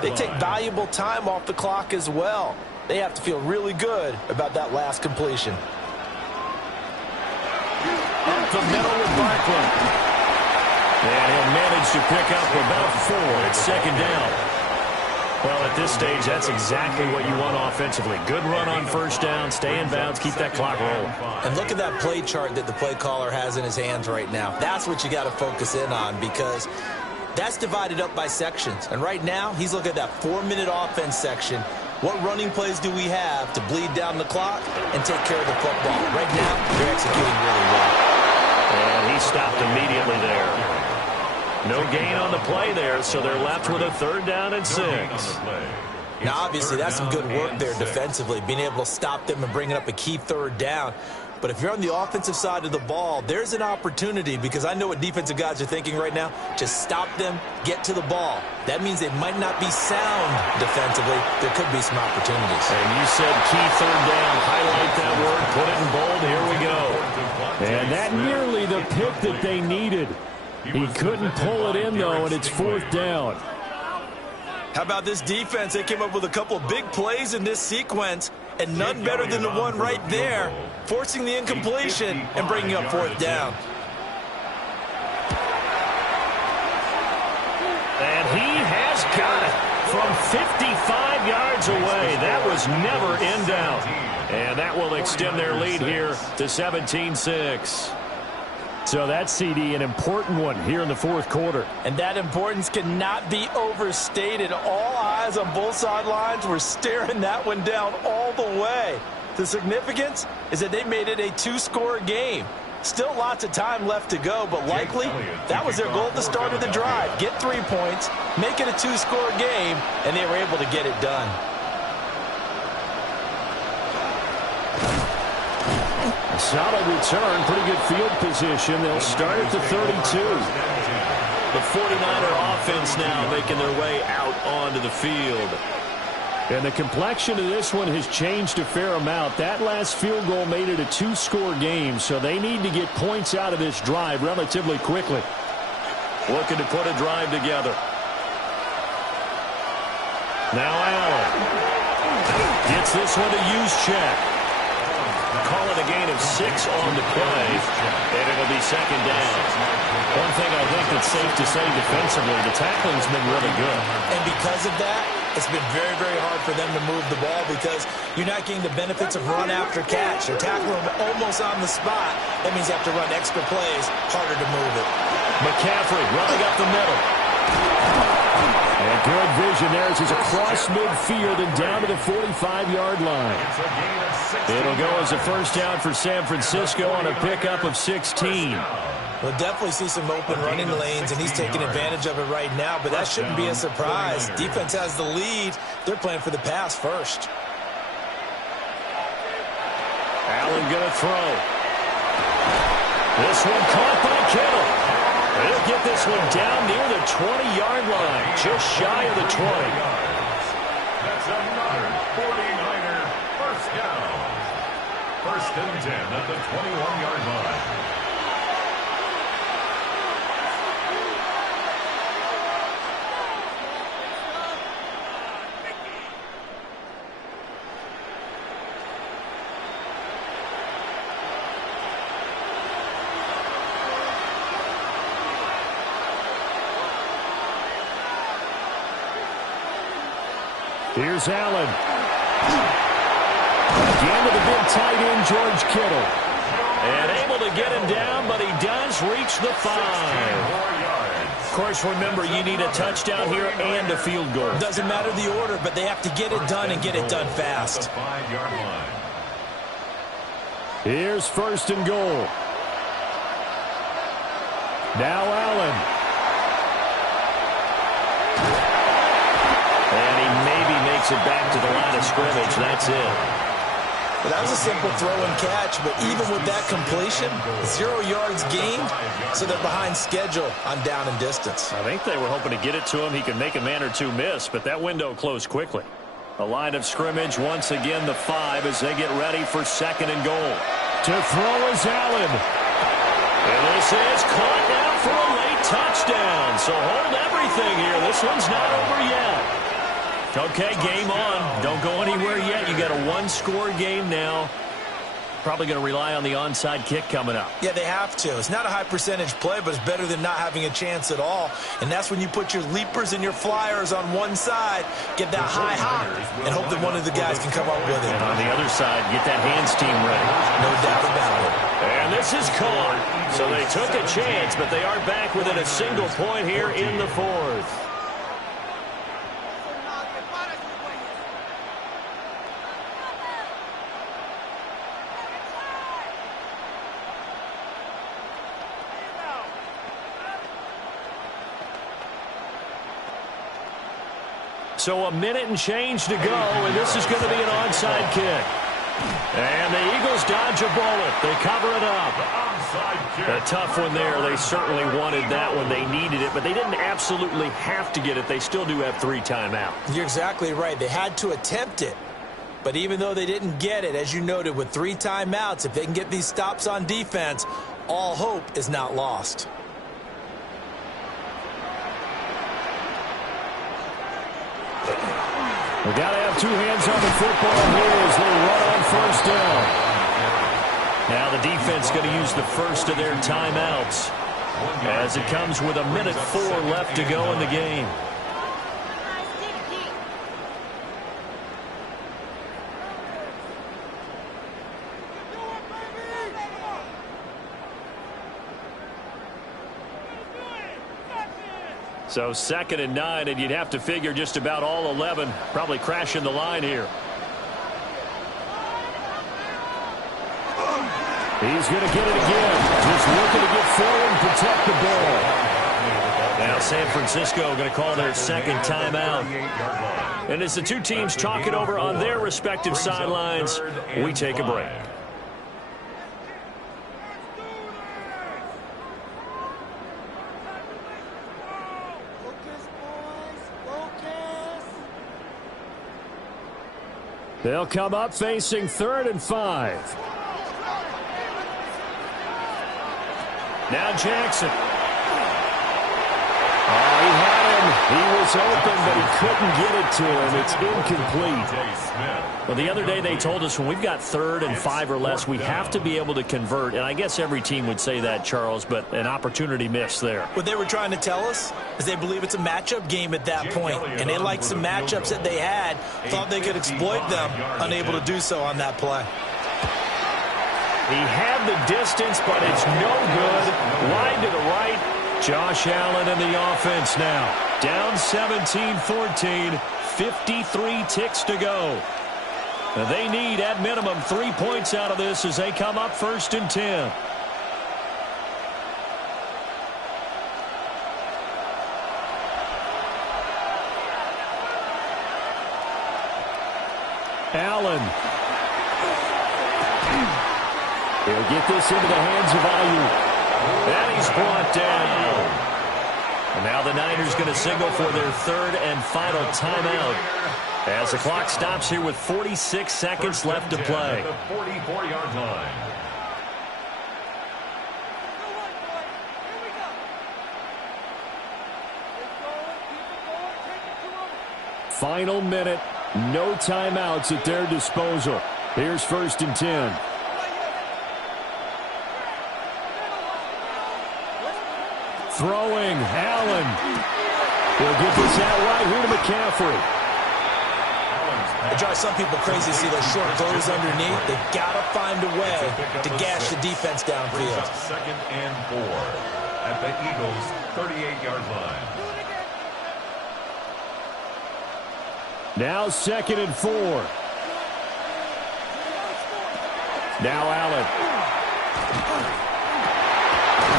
they take valuable time off the clock as well. They have to feel really good about that last completion. Up the middle with Barkley. And he'll manage to pick up about 4. It's 2nd down. Well, at this stage, that's exactly what you want offensively. Good run on 1st down, stay in bounds, keep that clock rolling. And look at that play chart that the play caller has in his hands right now. That's what you got to focus in on, because that's divided up by sections. And right now, he's looking at that 4-minute offense section. What running plays do we have to bleed down the clock and take care of the football? Right now, they're executing really well. And he stopped immediately there. No gain on the play there, so they're left with a 3rd down and 6. Now, obviously, that's some good work there defensively, being able to stop them and bringing up a key 3rd down. But if you're on the offensive side of the ball, there's an opportunity, because I know what defensive guys are thinking right now. Just stop them, get to the ball. That means they might not be sound defensively. There could be some opportunities. And you said key third down. Highlight that word. Put it in bold. Here we go. And that nearly the pick that they needed. He couldn't pull it in, though, and it's fourth down. How about this defense? They came up with a couple of big plays in this sequence, and none better than the one right there, forcing the incompletion and bringing up fourth down. And he has got it from 55 yards away. That was never in doubt. And that will extend their lead here to 17-6. So that CD, an important one here in the fourth quarter. And that importance cannot be overstated. All eyes on both sidelines were staring that one down all the way. The significance is that they made it a two-score game. Still lots of time left to go, but likely that was their goal at the start of the drive. Get 3 points, make it a two-score game, and they were able to get it done. A solid return, pretty good field position. They'll start at the 32. The 49er offense now making their way out onto the field. And the complexion of this one has changed a fair amount. That last field goal made it a two-score game, so they need to get points out of this drive relatively quickly. Looking to put a drive together. Now Allen gets this one to Juszczyk. Call it a gain of 6 on the play, and it'll be second down. One thing I think that's safe to say defensively, the tackling's been really good. And because of that, it's been very, very hard for them to move the ball because you're not getting the benefits of run after catch. You're tackling them almost on the spot. That means you have to run extra plays, harder to move it. McCaffrey running up the middle. And good vision there as he's across midfield and down to the 45-yard line. It'll go as a first down for San Francisco on a pickup of 16. We'll definitely see some open running lanes, and he's taking advantage of it right now, but that shouldn't be a surprise. Defense has the lead. They're playing for the pass first. Allen going to throw. This one caught by Kittle. They'll get this one down near the 20-yard line, just shy of the 20. That's another 49er first down. First and 10 at the 21-yard line. Here's Allen. Again to the big tight end, George Kittle. And able to get him down, but he does reach the 5. Of course, remember, you need a touchdown here and a field goal. Doesn't matter the order, but they have to get it done and get it done fast. Here's first and goal. Now Allen. And he maybe makes it back to the line of scrimmage. That's it. Well, that was a simple throw and catch, but even with that completion, 0 yards gained, so they're behind schedule on down and distance. I think they were hoping to get it to him. He could make a man or two miss, but that window closed quickly. The line of scrimmage, once again, the 5 as they get ready for second and goal. To throw is Allen. And this is caught down for a late touchdown. So hold everything here. This one's not over yet. Okay, game on. Don't go anywhere yet. You got a one-score game now. Probably going to rely on the onside kick coming up. Yeah, they have to. It's not a high-percentage play, but it's better than not having a chance at all. And that's when you put your leapers and your flyers on one side, get that high hop, and hope that one of the guys can come up with it. And on the other side, get that hands team ready. No doubt about it. And this is caught. So they took a chance, but they are back within a single point here in the fourth. So a minute and change to go, and this is going to be an onside kick. And the Eagles dodge a bullet. They cover it up. A tough one there. They certainly wanted that one. They needed it, but they didn't absolutely have to get it. They still do have 3 timeouts. You're exactly right. They had to attempt it. But even though they didn't get it, as you noted, with 3 timeouts, if they can get these stops on defense, all hope is not lost. We got to have 2 hands on the football here as they run on first down. Now the defense going to use the first of their timeouts as it comes with 1:04 left to go in the game. So 2nd and 9, and you'd have to figure just about all 11 probably crashing the line here. He's going to get it again. Just looking to get forward and protect the ball. Now San Francisco going to call their 2nd timeout. And as the 2 teams talk it over on their respective sidelines, we take a break. They'll come up facing 3rd and 5. Now Jackson. Oh, he had him. He was open, but he couldn't get it to him. It's incomplete. Well, the other day they told us when we've got 3rd and 5 or less, we have to be able to convert. And I guess every team would say that, Charles, but an opportunity missed there. What they were trying to tell us is they believe it's a matchup game at that point, and they liked some matchups that they had, thought they could exploit them, unable to do so on that play. He had the distance, but it's no good. Wide to the right. Josh Allen and the offense now. Down 17-14, 53 ticks to go. They need, at minimum, 3 points out of this as they come up 1st and 10. Allen. He'll get this into the hands of Ayuk. And he's brought down. And now the Niners going to signal for their 3rd and final timeout as the clock stops here with 46 seconds left to play. 44-yard line. Final minute. No timeouts at their disposal. Here's 1st and 10. Throwing, Allen. He'll get this out right here to McCaffrey. It drives some people crazy to see those short throws underneath. They've got to find a way to gash the defense downfield. 2nd and 4 at the Eagles' 38-yard line. Now 2nd and 4. Now Allen.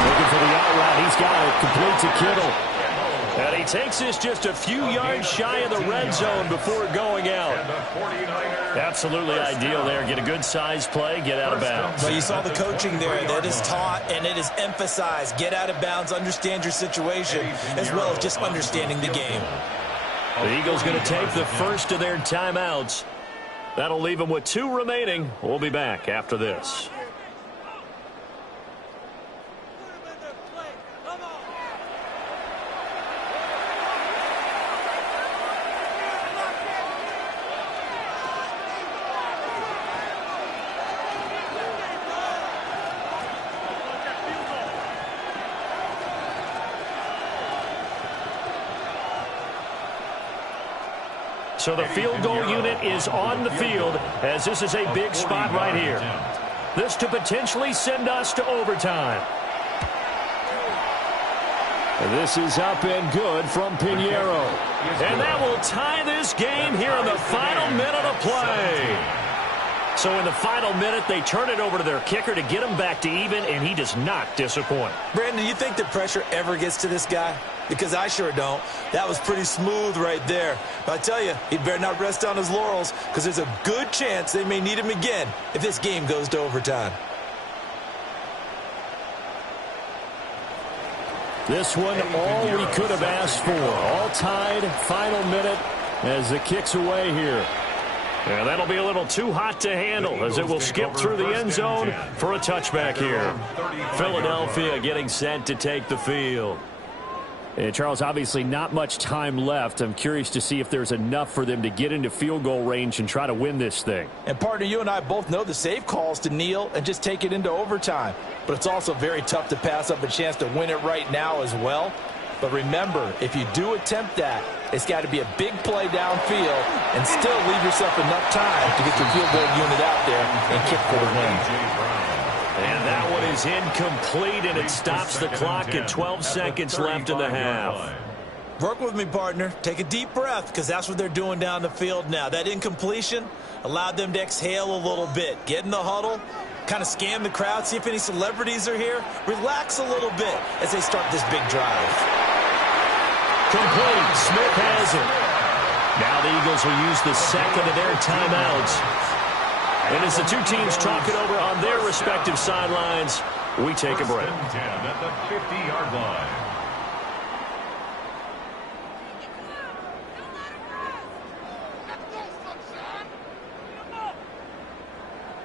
Looking for the out route. He's got it. Complete to Kittle. And he takes this just a few yards shy of the red zone before going out. Absolutely ideal there. Get a good size play, get out of bounds. Well, you saw the coaching there. That is taught and it is emphasized. Get out of bounds, understand your situation, as well as just understanding the game. The Eagles going to take the first of their timeouts. That'll leave them with 2 remaining. We'll be back after this. So the field goal unit is on the field as this is a big spot right here. This to potentially send us to overtime. This is up and good from Pinheiro. And that will tie this game here in the final minute of play. So in the final minute, they turn it over to their kicker to get him back to even, and he does not disappoint. Brandon, you think the pressure ever gets to this guy? Because I sure don't. That was pretty smooth right there. But I tell you, he better not rest on his laurels, because there's a good chance they may need him again if this game goes to overtime. This one, all we could have asked for. All tied, final minute as it kicks away here. And that'll be a little too hot to handle as it will skip through the end zone for a touchback here. Philadelphia getting set to take the field. And Charles, obviously not much time left. I'm curious to see if there's enough for them to get into field goal range and try to win this thing. And partner, you and I both know the safe calls to kneel and just take it into overtime. But it's also very tough to pass up a chance to win it right now as well. But remember, if you do attempt that, it's got to be a big play downfield and still leave yourself enough time to get your field goal unit out there and kick for the win. And that one is incomplete, and it stops the clock at 12 seconds left in the half. Work with me, partner. Take a deep breath, because that's what they're doing down the field now. That incompletion allowed them to exhale a little bit. Get in the huddle, kind of scan the crowd, see if any celebrities are here. Relax a little bit as they start this big drive. Complete. Smith has it. Now the Eagles will use the second of their timeouts. And as the two teams talk it over on their respective sidelines, we take a break. 10 at the 50-yard line.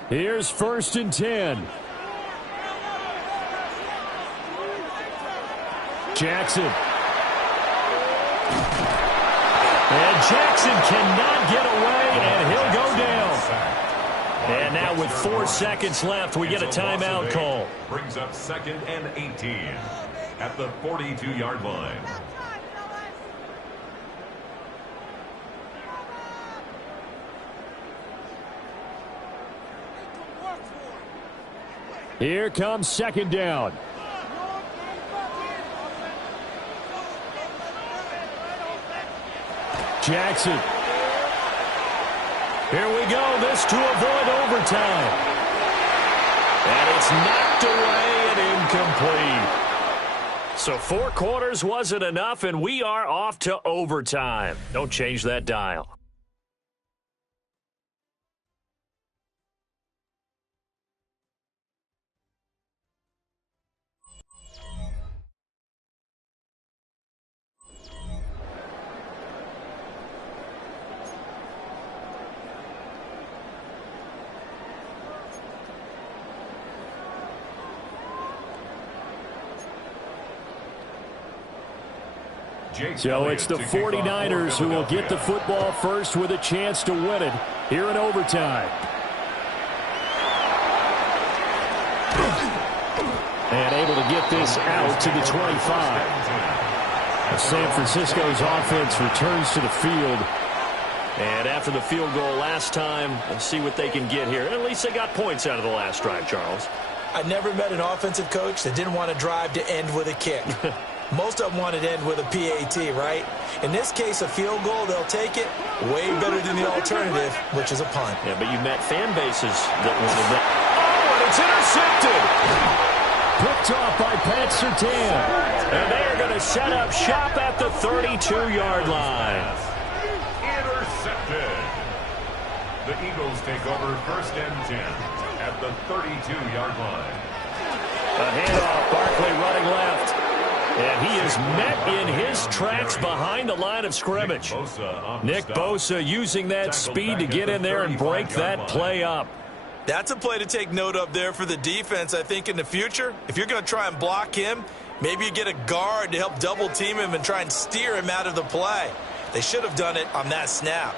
Here's 1st and 10. Jackson. And Jackson cannot get away, and he'll go down. And now with 4 seconds left, we get a timeout call. Brings up 2nd and 18 at the 42-yard line. Here comes 2nd down. Jackson. Here we go. This to avoid overtime. And it's knocked away and incomplete. So 4 quarters wasn't enough, and we are off to overtime. Don't change that dial. So it's the 49ers who will get the football first with a chance to win it here in overtime. And able to get this out to the 25. San Francisco's offense returns to the field. And after the field goal last time, we'll see what they can get here. At least they got points out of the last drive, Charles. I never met an offensive coach that didn't want to drive to end with a kick. Most of them want to end with a PAT, right? In this case, a field goal, they'll take it. Way better than the alternative, which is a punt. Yeah, but you met fan bases that wanted that. Oh, and it's intercepted! Picked off by Pat Surtain. And they are going to set up shop at the 32-yard line. Intercepted. The Eagles take over 1st and 10 at the 32-yard line. A handoff, Barkley running left. And he is met in his tracks behind the line of scrimmage. Nick Bosa using that speed to get in there and break that play up. That's a play to take note of there for the defense, I think, in the future. If you're going to try and block him, maybe you get a guard to help double team him and try and steer him out of the play. They should have done it on that snap.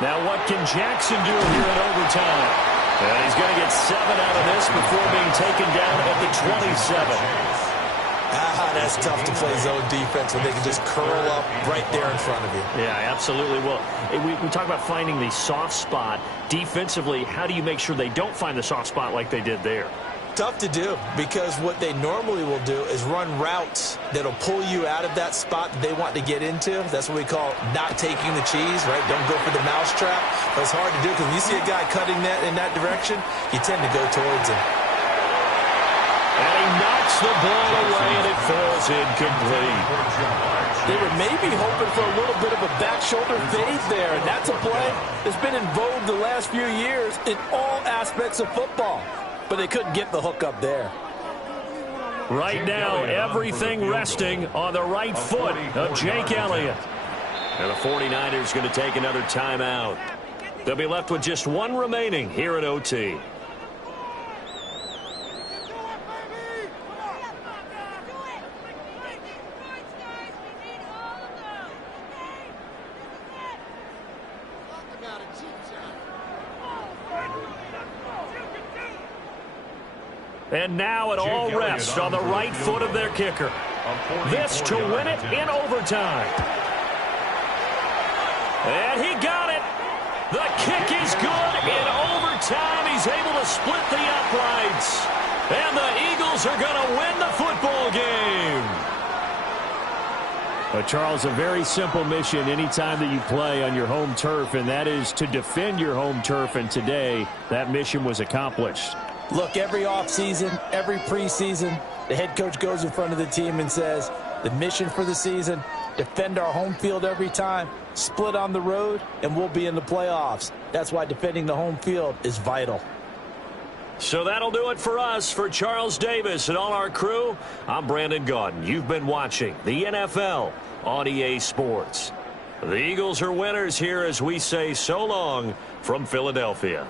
Now what can Jackson do here in overtime? And he's going to get 7 out of this before being taken down at the 27. That's tough to play zone defense when they can just curl up right there in front of you. Yeah, absolutely. Well, we talk about finding the soft spot. Defensively, how do you make sure they don't find the soft spot like they did there? tough to do because what they normally will do is run routes that'll pull you out of that spot that they want to get into. That's what we call not taking the cheese, right? Don't go for the mousetrap. But it's hard to do because when you see a guy cutting that in that direction, you tend to go towards him. And he knocks the ball away, and it falls incomplete. They were maybe hoping for a little bit of a back shoulder fade there, and that's a play that's been in vogue the last few years in all aspects of football. But they couldn't get the hook up there. Right now, everything resting on the right foot of Jake Elliott. And the 49ers going to take another timeout. They'll be left with just one remaining here at OT. And now it all rests on the right foot of their kicker. This to win it in overtime. And he got it. The kick is good. In overtime, he's able to split the uprights. And the Eagles are going to win the football game. Charles, a very simple mission anytime that you play on your home turf, and that is to defend your home turf. And today, that mission was accomplished. Look, every offseason, every preseason, the head coach goes in front of the team and says, the mission for the season, defend our home field every time, split on the road, and we'll be in the playoffs. That's why defending the home field is vital. So that'll do it for us. For Charles Davis and all our crew, I'm Brandon Gaudin. You've been watching the NFL on EA Sports. The Eagles are winners here as we say so long from Philadelphia.